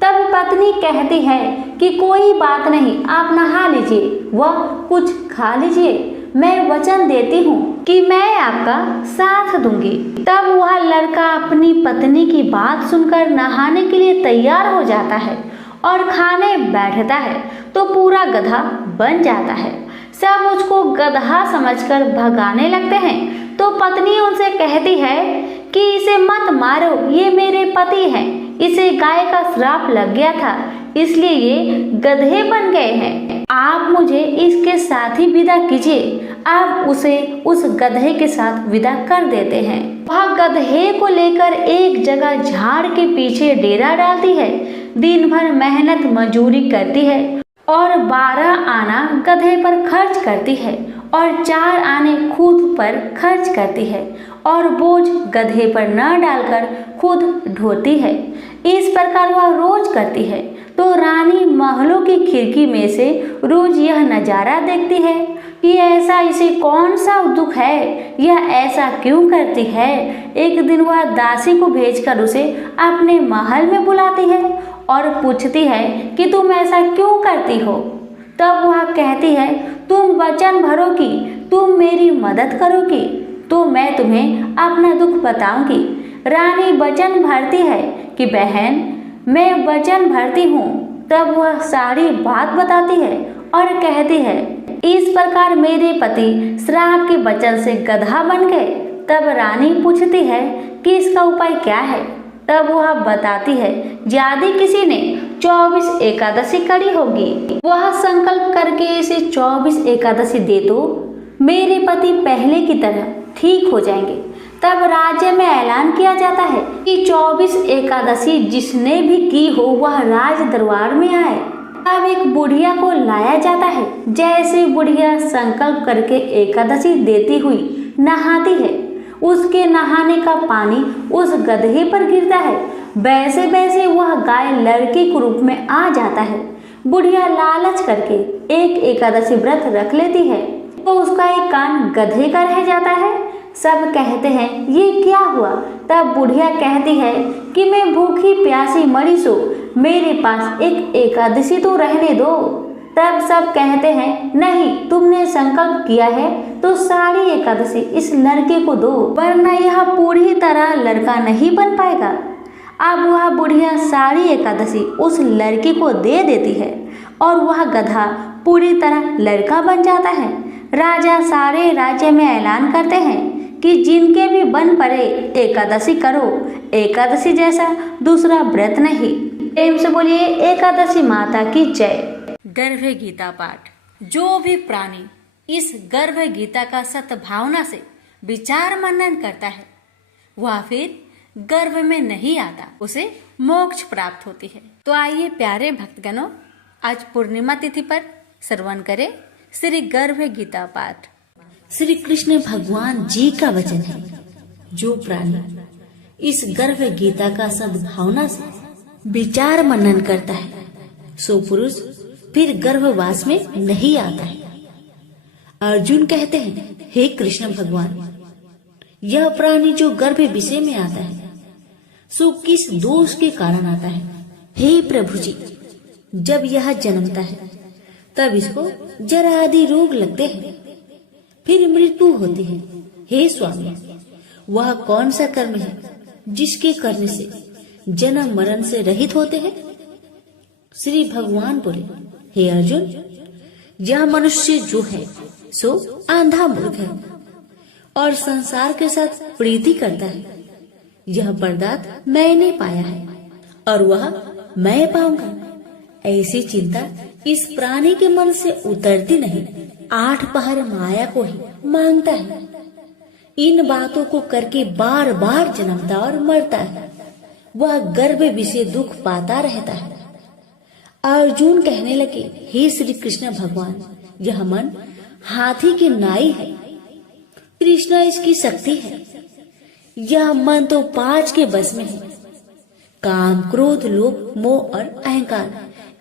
तब पत्नी कहती है कि कोई बात नहीं, आप नहा लीजिए व कुछ खा लीजिए, मैं वचन देती हूँ कि मैं आपका साथ दूंगी। तब वह लड़का अपनी पत्नी की बात सुनकर नहाने के लिए तैयार हो जाता है और खाने बैठता है तो पूरा गधा बन जाता है। सब उसको गधा समझकर भगाने लगते हैं तो पत्नी उनसे कहती है कि इसे मत मारो, ये मेरे पति हैं, इसे गाय का श्राप लग गया था इसलिए ये गधे बन गए हैं। आप मुझे इसके साथ ही विदा कीजिए। आप उसे उस गधे के साथ विदा कर देते हैं। वह गधे को लेकर एक जगह झाड़ के पीछे डेरा डालती है। दिन भर मेहनत मजूरी करती है और 12 आना गधे पर खर्च करती है और 4 आने खुद पर खर्च करती है और बोझ गधे पर न डालकर खुद ढोती है। इस प्रकार वह रोज करती है तो रानी महलों की खिड़की में से रोज यह नजारा देखती है कि ऐसा इसे कौन सा दुख है, यह ऐसा क्यों करती है। एक दिन वह दासी को भेजकर उसे अपने महल में बुलाती है और पूछती है कि तुम ऐसा क्यों करती हो। तब वह कहती है तुम वचन भरोगी, तुम मेरी मदद करोगी तो मैं तुम्हें अपना दुख बताऊंगी। रानी वचन भरती है कि बहन मैं वचन भरती हूँ। तब वह सारी बात बताती है और कहती है इस प्रकार मेरे पति श्राप के वचन से गधा बन गए। तब रानी पूछती है कि इसका उपाय क्या है। तब वह बताती है यदि किसी ने 24 एकादशी करी होगी, वह संकल्प करके इसे 24 एकादशी दे दो, मेरे पति पहले की तरह ठीक हो जाएंगे। तब राज्य में ऐलान किया जाता है कि 24 एकादशी जिसने भी की हो वह राज दरबार में आए। तब एक बुढ़िया को लाया जाता है। जैसे बुढ़िया संकल्प करके एकादशी देती हुई नहाती है, उसके नहाने का पानी उस गधे पर गिरता है। वैसे वैसे वह गाय लड़के के रूप में आ जाता है। बुढ़िया लालच करके एक एकादशी व्रत रख लेती है तो उसका एक कान गधे का रह जाता है। सब कहते हैं ये क्या हुआ। तब बुढ़िया कहती है कि मैं भूखी प्यासी मरी सो, मेरे पास एक एकादशी तो रहने दो। तब सब कहते हैं नहीं, तुमने संकल्प किया है तो सारी एकादशी इस लड़के को दो, वरना यह पूरी तरह लड़का नहीं बन पाएगा। अब वह बुढ़िया सारी एकादशी उस लड़के को दे देती है और वह गधा पूरी तरह लड़का बन जाता है। राजा सारे राज्य में ऐलान करते हैं कि जिनके भी बन पड़े एकादशी करो, एकादशी जैसा दूसरा व्रत नहीं। प्रेम से बोलिए एकादशी माता की जय। गर्भ गीता पाठ। जो भी प्राणी इस गर्भ गीता का सद्भावना से विचार मनन करता है वह फिर गर्भ में नहीं आता, उसे मोक्ष प्राप्त होती है। तो आइए प्यारे भक्तगणों, आज पूर्णिमा तिथि पर श्रवण करें श्री गर्भ गीता पाठ। श्री कृष्ण भगवान जी का वचन है, जो प्राणी इस गर्भ गीता का सद्भावना से विचार मनन करता है सो पुरुष फिर गर्भवास में नहीं आता है। अर्जुन कहते हैं, हे कृष्ण भगवान, यह प्राणी जो गर्भ विषय में आता है सो किस दोष के कारण आता है। हे प्रभु जी, जब यह जन्मता है तब इसको जरा आदि रोग लगते हैं, फिर मृत्यु होती है। हे स्वामी, वह कौन सा कर्म है जिसके करने से जन्म मरण से रहित होते हैं? श्री भगवान बोले, हे अर्जुन, यह मनुष्य जो है सो आंधा मूर्ख है और संसार के साथ प्रीति करता है। यह पदार्थ मैंने पाया है और वह मैं पाऊंगा, ऐसी चिंता इस प्राणी के मन से उतरती नहीं। 8 पहर माया को ही मांगता है। इन बातों को करके बार बार जन्मता और मरता है। वह गर्भ विषय दुख पाता रहता है। अर्जुन कहने लगे, हे श्री कृष्ण भगवान, यह मन हाथी की नाई है, कृष्णा इसकी शक्ति है। यह मन तो 5 के बस में है, काम, क्रोध, लोभ, मोह और अहंकार।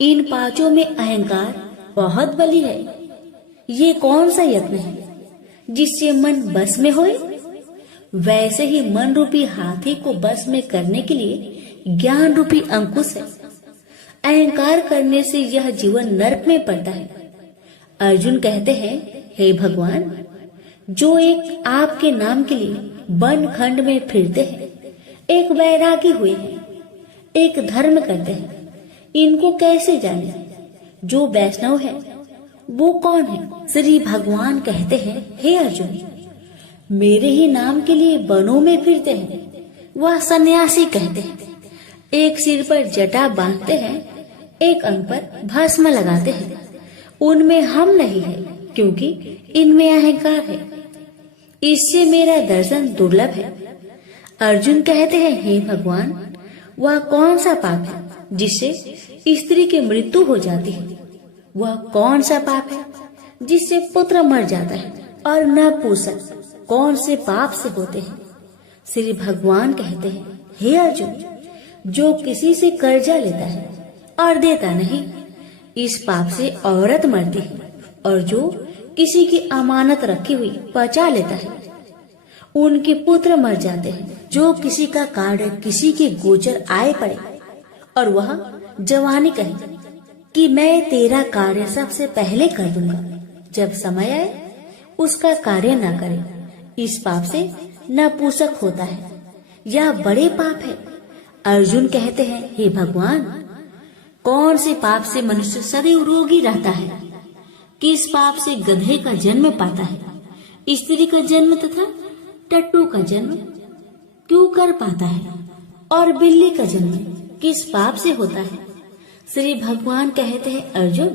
इन 5 में अहंकार बहुत बली है। ये कौन सा यत्न है जिससे मन बस में होए? वैसे ही मन रूपी हाथी को बस में करने के लिए ज्ञान रूपी अंकुश है। अहंकार करने से यह जीवन नरक में पड़ता है। अर्जुन कहते हैं, हे भगवान, जो एक आपके नाम के लिए वन खंड में फिरते हैं, एक वैरागी हुए हैं, एक धर्म करते हैं, इनको कैसे जाने? जो वैष्णव है वो कौन है? श्री भगवान कहते हैं, हे अर्जुन, मेरे ही नाम के लिए वनों में फिरते हैं, वह सन्यासी कहते हैं। एक सिर पर जटा बांधते हैं, एक अंग पर भस्म लगाते हैं। उनमें हम नहीं है, क्योंकि इनमें अहंकार है। इससे मेरा दर्शन दुर्लभ है। अर्जुन कहते हैं, हे भगवान, वह कौन सा पाप है जिससे स्त्री की मृत्यु हो जाती है? वह कौन सा पाप है जिससे पुत्र मर जाता है? और नपुंसक कौन से पाप से होते हैं? श्री भगवान कहते हैं, हे अर्जुन, जो किसी से कर्जा लेता है और देता नहीं, इस पाप से औरत मरती है। और जो किसी की अमानत रखी हुई बचा लेता है, उनके पुत्र मर जाते हैं। जो किसी का कार्य किसी के गोचर आए पड़े और वह जवानी कहे कि मैं तेरा कार्य सबसे पहले कर दूंगा, जब समय आए उसका कार्य न करे, इस पाप से नपुंसक होता है। यह बड़े पाप है। अर्जुन कहते हैं, हे भगवान, कौन से पाप से मनुष्य सदैव रोगी रहता है? किस पाप से गधे का जन्म पाता है, स्त्री का जन्म तथा टट्टू का जन्म क्यों कर पाता है, और बिल्ली का जन्म किस पाप से होता है? श्री भगवान कहते हैं, अर्जुन,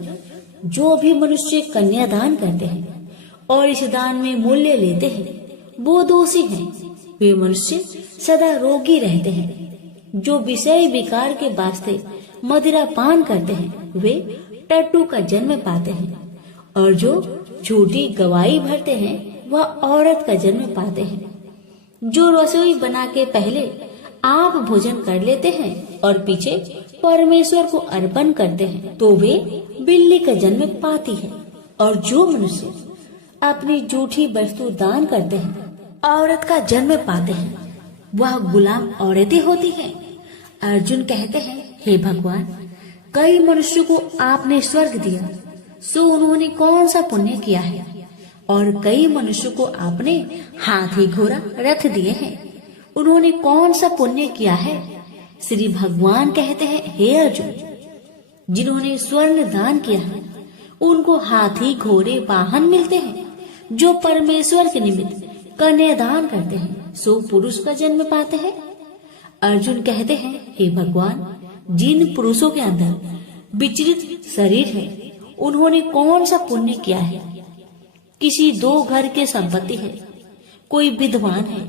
जो भी मनुष्य कन्यादान करते हैं और इस दान में मूल्य लेते हैं, वो दोषी हैं। वे मनुष्य सदा रोगी रहते हैं। जो विषय विकार के वास्ते मदिरा पान करते हैं, वे टट्टू का जन्म पाते हैं। और जो झूठी गवाही भरते हैं, वह औरत का जन्म पाते हैं। जो रसोई बना के पहले आप भोजन कर लेते हैं और पीछे परमेश्वर को अर्पण करते हैं, तो वे बिल्ली का जन्म पाती है। और जो मनुष्य अपनी झूठी वस्तु दान करते हैं, औरत का जन्म पाते हैं, वह गुलाम औरतें होती हैं। अर्जुन कहते हैं, हे भगवान, कई मनुष्यों को आपने स्वर्ग दिया, सो उन्होंने कौन सा पुण्य किया है? और कई मनुष्यों को आपने हाथी, घोड़ा, रथ दिए हैं, उन्होंने कौन सा पुण्य किया है? श्री भगवान कहते हैं, हे अर्जुन, जिन्होंने स्वर्ण दान किया है, उनको हाथी, घोड़े, वाहन मिलते हैं। जो परमेश्वर के निमित्त कन्यादान करते हैं, सो पुरुष का जन्म पाते हैं। अर्जुन कहते हैं, हे भगवान, जिन पुरुषों के अंदर विचलित शरीर है, उन्होंने कौन सा पुण्य किया है? किसी 2 घर के संपत्ति है, कोई विद्वान है,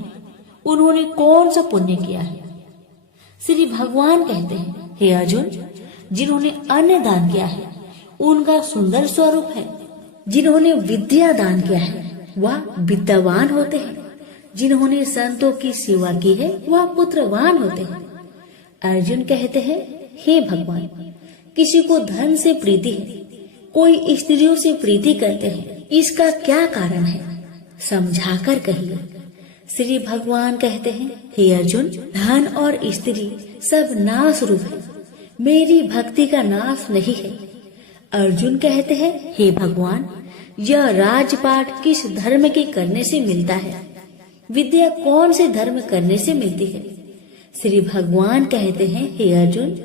उन्होंने कौन सा पुण्य किया है? श्री भगवान कहते हैं, हे अर्जुन, जिन्होंने अन्न दान किया है, उनका सुंदर स्वरूप है। जिन्होंने विद्या दान किया है, वह विद्यावान होते हैं। जिन्होंने संतों की सेवा की है, वह पुत्रवान होते हैं। अर्जुन कहते हैं, हे भगवान, किसी को धन से प्रीति है, कोई स्त्रियों से प्रीति करते हैं, इसका क्या कारण है? समझाकर कहिए। श्री भगवान कहते हैं, हे अर्जुन, धन और स्त्री सब नाश रूप है, मेरी भक्ति का नाश नहीं है। अर्जुन कहते हैं, हे भगवान, यह राजपाट किस धर्म के करने से मिलता है? विद्या कौन से धर्म करने से मिलती है? श्री भगवान कहते हैं, हे अर्जुन,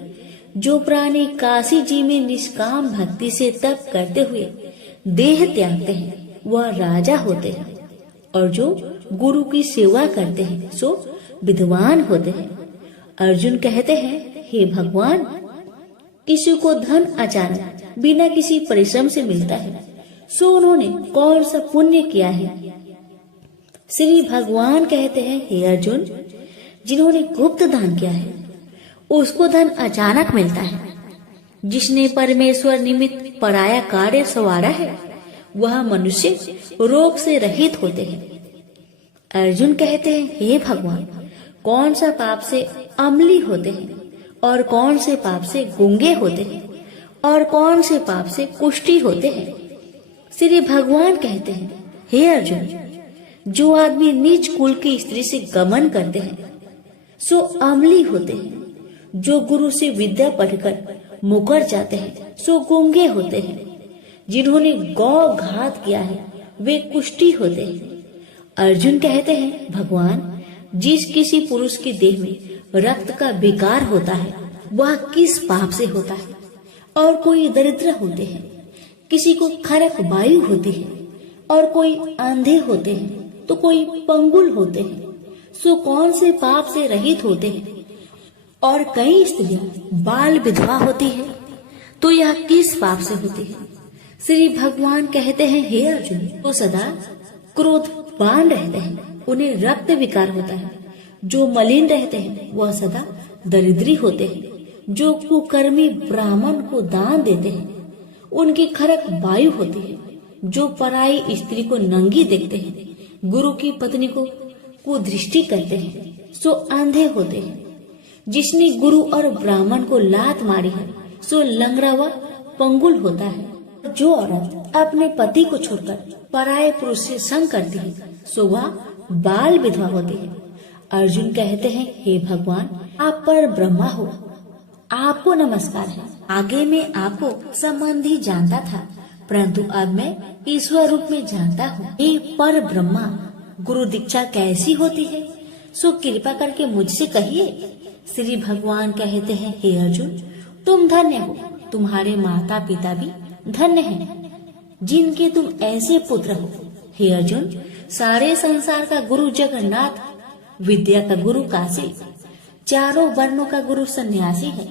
जो प्राणी काशी जी में निष्काम भक्ति से तप करते हुए देह त्यागते हैं वह राजा होते हैं, और जो गुरु की सेवा करते हैं सो विद्वान होते हैं। अर्जुन कहते हैं, हे भगवान, किसी को धन अचानक बिना किसी परिश्रम से मिलता है, सो उन्होंने कौन सा पुण्य किया है? श्री भगवान कहते हैं, हे अर्जुन, जिन्होंने गुप्त दान किया है उसको धन अचानक मिलता है। जिसने परमेश्वर निमित्त पराया कार्य संवारा है वह मनुष्य रोग से रहित होते हैं। अर्जुन कहते हैं, हे भगवान, कौन सा पाप से अम्ली होते हैं और कौन से पाप से गूंगे होते हैं और कौन से पाप से कुष्ठी होते हैं? श्री भगवान कहते हैं, हे अर्जुन, जो आदमी नीच कुल की स्त्री से गमन करते हैं सो अम्ली होते हैं। जो गुरु से विद्या पढ़कर मुकर जाते हैं सो गूंगे होते हैं। जिन्होंने गौ घात किया है वे कुष्ठी होते हैं। अर्जुन कहते हैं, भगवान, जिस किसी पुरुष के देह में रक्त का विकार होता है वह किस पाप से होता है? और कोई दरिद्र होते हैं, किसी को खरक वायु होती है, और कोई अंधे होते हैं तो कोई पंगुल होते हैं, सो कौन से पाप से रहित होते हैं? और कई स्त्रियां बाल विधवा होती है तो यह किस पाप से होती है? श्री भगवान कहते हैं, हे अर्जुन, तो सदा क्रोधवान रहते हैं उन्हें रक्त विकार होता है। जो मलिन रहते हैं वह सदा दरिद्री होते हैं। जो कुकर्मी ब्राह्मण को दान देते हैं उनकी खरक वायु होती है। जो पराई स्त्री को नंगी देखते हैं, गुरु की पत्नी को कुदृष्टि करते हैं सो अंधे होते हैं। जिसने गुरु और ब्राह्मण को लात मारी है सो लंगड़ा व पंगुल होता है। जो औरत अपने पति को छोड़कर पराये पुरुष से संग करती है सो वह बाल विधवा होती है। अर्जुन कहते हैं, हे भगवान, आप पर ब्रह्मा हो, आपको नमस्कार है। आगे मैं आपको संबंधी जानता था, परंतु अब मैं ईश्वर रूप में जानता हूँ। हे पर ब्रह्मा, गुरु दीक्षा कैसी होती है सो कृपा करके मुझसे कहिए। श्री भगवान कहते हैं, हे अर्जुन, तुम धन्य हो, तुम्हारे माता पिता भी धन्य हैं, जिनके तुम ऐसे पुत्र हो। हे अर्जुन, सारे संसार का गुरु जगन्नाथ, विद्या का गुरु काशी, चारों वर्णों का गुरु सन्यासी है।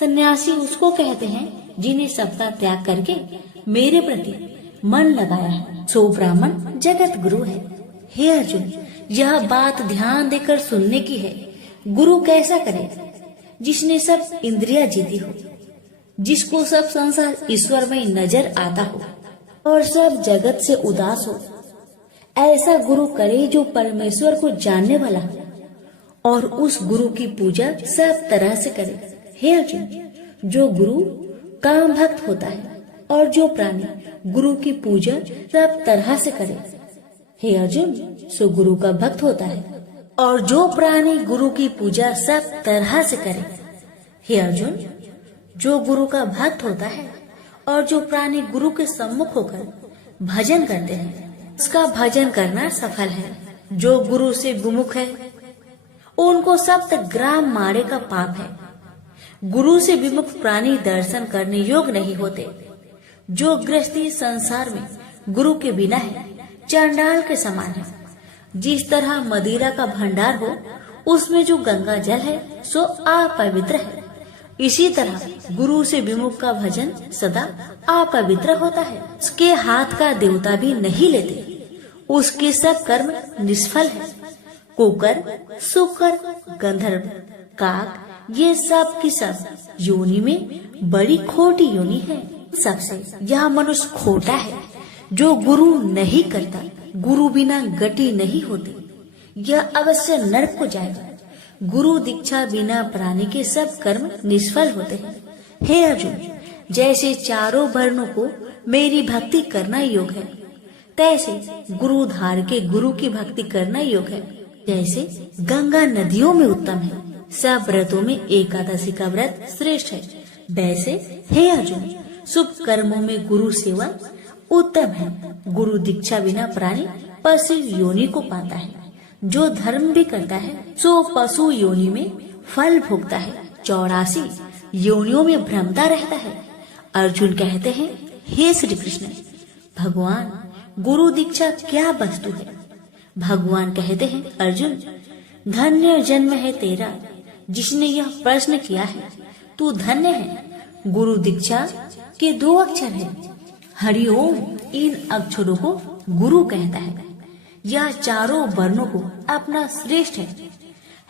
सन्यासी उसको कहते हैं जिन्हें सबका त्याग करके मेरे प्रति मन लगाया है, सो ब्राह्मण जगत गुरु है। हे अर्जुन, यह बात ध्यान देकर सुनने की है। गुरु कैसा करे? जिसने सब इंद्रियां जीती हो, जिसको सब संसार ईश्वर में नजर आता हो और सब जगत से उदास हो। ऐसा गुरु करे जो परमेश्वर को जानने वाला हो और उस गुरु की पूजा सब तरह से करे। हे अर्जुन, जो गुरु काम भक्त होता है और जो प्राणी गुरु की पूजा सब तरह से करे, हे अर्जुन, सो गुरु का भक्त होता है। और जो प्राणी गुरु की पूजा सब तरह से करे, हे अर्जुन, जो गुरु का भक्त होता है और जो प्राणी गुरु के सम्मुख होकर भजन करते हैं उसका भजन करना सफल है। जो गुरु से विमुख है उनको सप्त ग्राम मारे का पाप है। गुरु से विमुख प्राणी दर्शन करने योग्य नहीं होते। जो गृहस्थी संसार में गुरु के बिना है चंडाल के समान है। जिस तरह मदिरा का भंडार हो उसमें जो गंगा जल है सो अपवित्र है, इसी तरह गुरु से विमुख का भजन सदा अपवित्र होता है। उसके हाथ का देवता भी नहीं लेते, उसके सब कर्म निष्फल है। कुकर, सुकर, गंधर्व, काक, ये सब की सब योनि में बड़ी खोटी योनि है। सबसे यह मनुष्य खोटा है जो गुरु नहीं करता। गुरु बिना गति नहीं होती, यह अवश्य नरक को जाएगा। गुरु दीक्षा बिना प्राणी के सब कर्म निष्फल होते हैं। हे अर्जुन, जैसे चारों वर्णों को मेरी भक्ति करना योग है, तैसे गुरु धार के गुरु की भक्ति करना योग है। जैसे गंगा नदियों में उत्तम है, सब व्रतों में एकादशी का व्रत श्रेष्ठ है, वैसे हे अर्जुन, शुभ कर्मों में गुरु सेवा उत्तम है। गुरु दीक्षा बिना प्राणी पशु योनि को पाता है। जो धर्म भी करता है सो पशु योनि में फल भोगता है। 84 योनियों में भ्रमता रहता है। अर्जुन कहते हैं, हे श्री कृष्ण, भगवान गुरु दीक्षा क्या वस्तु है? भगवान कहते हैं, अर्जुन धन्य जन्म है तेरा जिसने यह प्रश्न किया है। तू धन्य है। गुरु दीक्षा के 2 अक्षर है, हरिओम। इन अक्षरों को गुरु कहता है। यह चारों वर्णों को अपना श्रेष्ठ है।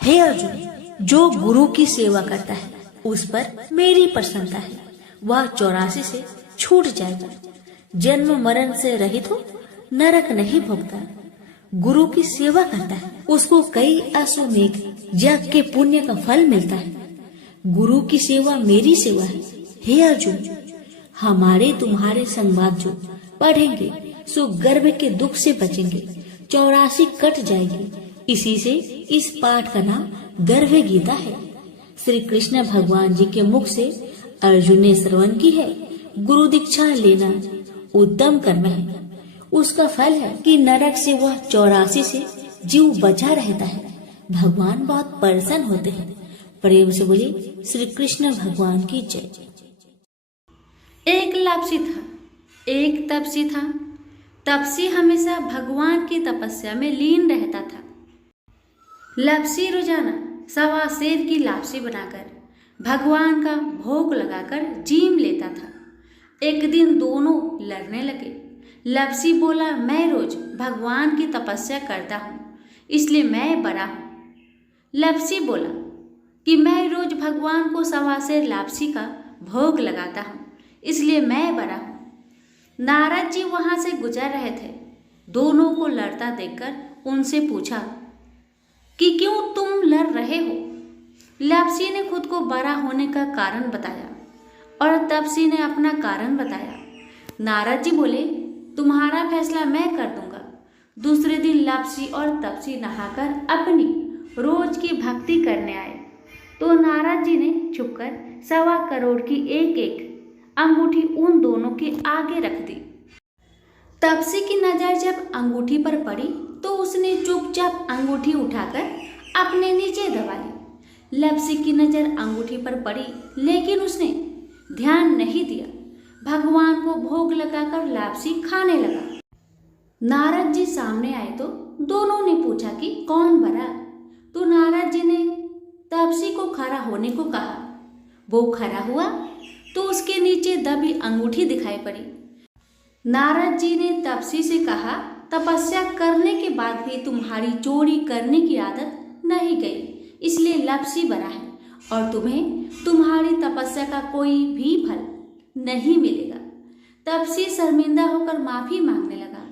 हे अर्जुन, जो गुरु की सेवा करता है उस पर मेरी प्रसन्नता है। वह 84 से छूट जाएगा। जन्म मरण से रहित हो, नरक नहीं भोगता। गुरु की सेवा करता है उसको कई अश्वमेघ यज्ञ के पुण्य का फल मिलता है। गुरु की सेवा मेरी सेवा है। हे अर्जुन, हमारे तुम्हारे संवाद जो पढ़ेंगे सो गर्भ के दुख से बचेंगे। 84 कट जाएगी। इसी से इस पाठ का नाम गर्भ गीता है। श्री कृष्ण भगवान जी के मुख से अर्जुन ने श्रवण की है। गुरु दीक्षा लेना उत्तम कर्म है। उसका फल है कि नरक से वह 84 से जीव बचा रहता है। भगवान बहुत प्रसन्न होते हैं। प्रेम से बोलिए श्री कृष्ण भगवान की जय। एक लापसी था, एक तपसी था। तपसी हमेशा भगवान की तपस्या में लीन रहता था। लापसी रोजाना 1.25 सेर की लापसी बनाकर भगवान का भोग लगाकर जीम लेता था। एक दिन दोनों लड़ने लगे। लापसी बोला, मैं रोज भगवान की तपस्या करता हूँ इसलिए मैं बड़ा हूँ। लापसी बोला कि मैं रोज भगवान को 1.25 सेर लापसी का भोग लगाता हूँ इसलिए मैं बड़ा हूँ। नारद जी वहां से गुजर रहे थे। दोनों को लड़ता देखकर उनसे पूछा कि क्यों तुम लड़ रहे हो? लापसी ने खुद को बड़ा होने का कारण बताया और तपसी ने अपना कारण बताया। नारद जी बोले, तुम्हारा फैसला मैं कर दूंगा। दूसरे दिन लापसी और तपसी नहाकर अपनी रोज की भक्ति करने आए तो नारद जी ने छुपकर 1.25 करोड़ की एक अंगूठी उन दोनों के आगे रख दी। तपसी की नजर जब अंगूठी पर पड़ी तो उसने चुपचाप अंगूठी उठाकर अपने नीचे दबा ली। लापसी की नजर अंगूठी पर पड़ी लेकिन उसने ध्यान नहीं दिया। भगवान को भोग लगाकर लापसी खाने लगा। नारद जी सामने आए तो दोनों ने पूछा कि कौन बड़ा? तो नारद जी ने तपसी को खड़ा होने को कहा। वो खड़ा हुआ तो उसके नीचे दबी अंगूठी दिखाई पड़ी। नारद जी ने तपसी से कहा, तपस्या करने के बाद भी तुम्हारी चोरी करने की आदत नहीं गई इसलिए लापसी बड़ा है और तुम्हें तुम्हारी तपस्या का कोई भी फल नहीं मिलेगा। तपसी शर्मिंदा होकर माफी मांगने लगा।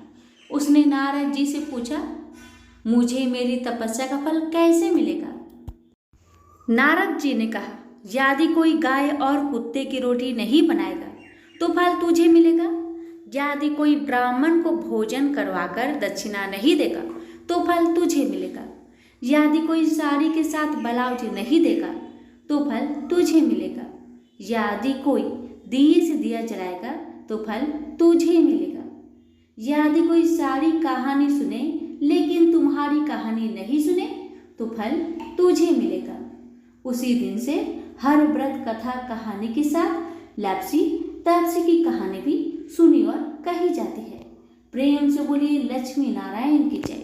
उसने नारद जी से पूछा, मुझे मेरी तपस्या का फल कैसे मिलेगा? नारद जी ने कहा, यदि कोई गाय और कुत्ते की रोटी नहीं बनाएगा तो फल तुझे मिलेगा। यदि कोई ब्राह्मण को भोजन करवाकर दक्षिणा नहीं देगा तो फल तुझे मिलेगा। यदि कोई साड़ी के साथ ब्लाउज नहीं देगा तो फल तुझे मिलेगा। यदि कोई दिए से दिया जलाएगा तो फल तुझे मिलेगा। यदि कोई सारी कहानी सुने लेकिन तुम्हारी कहानी नहीं सुने तो फल तुझे मिलेगा। उसी दिन से हर व्रत कथा कहानी के साथ लापसी तपसी की कहानी भी सुनी और कही जाती है। प्रेम से बोलिए लक्ष्मी नारायण की जय।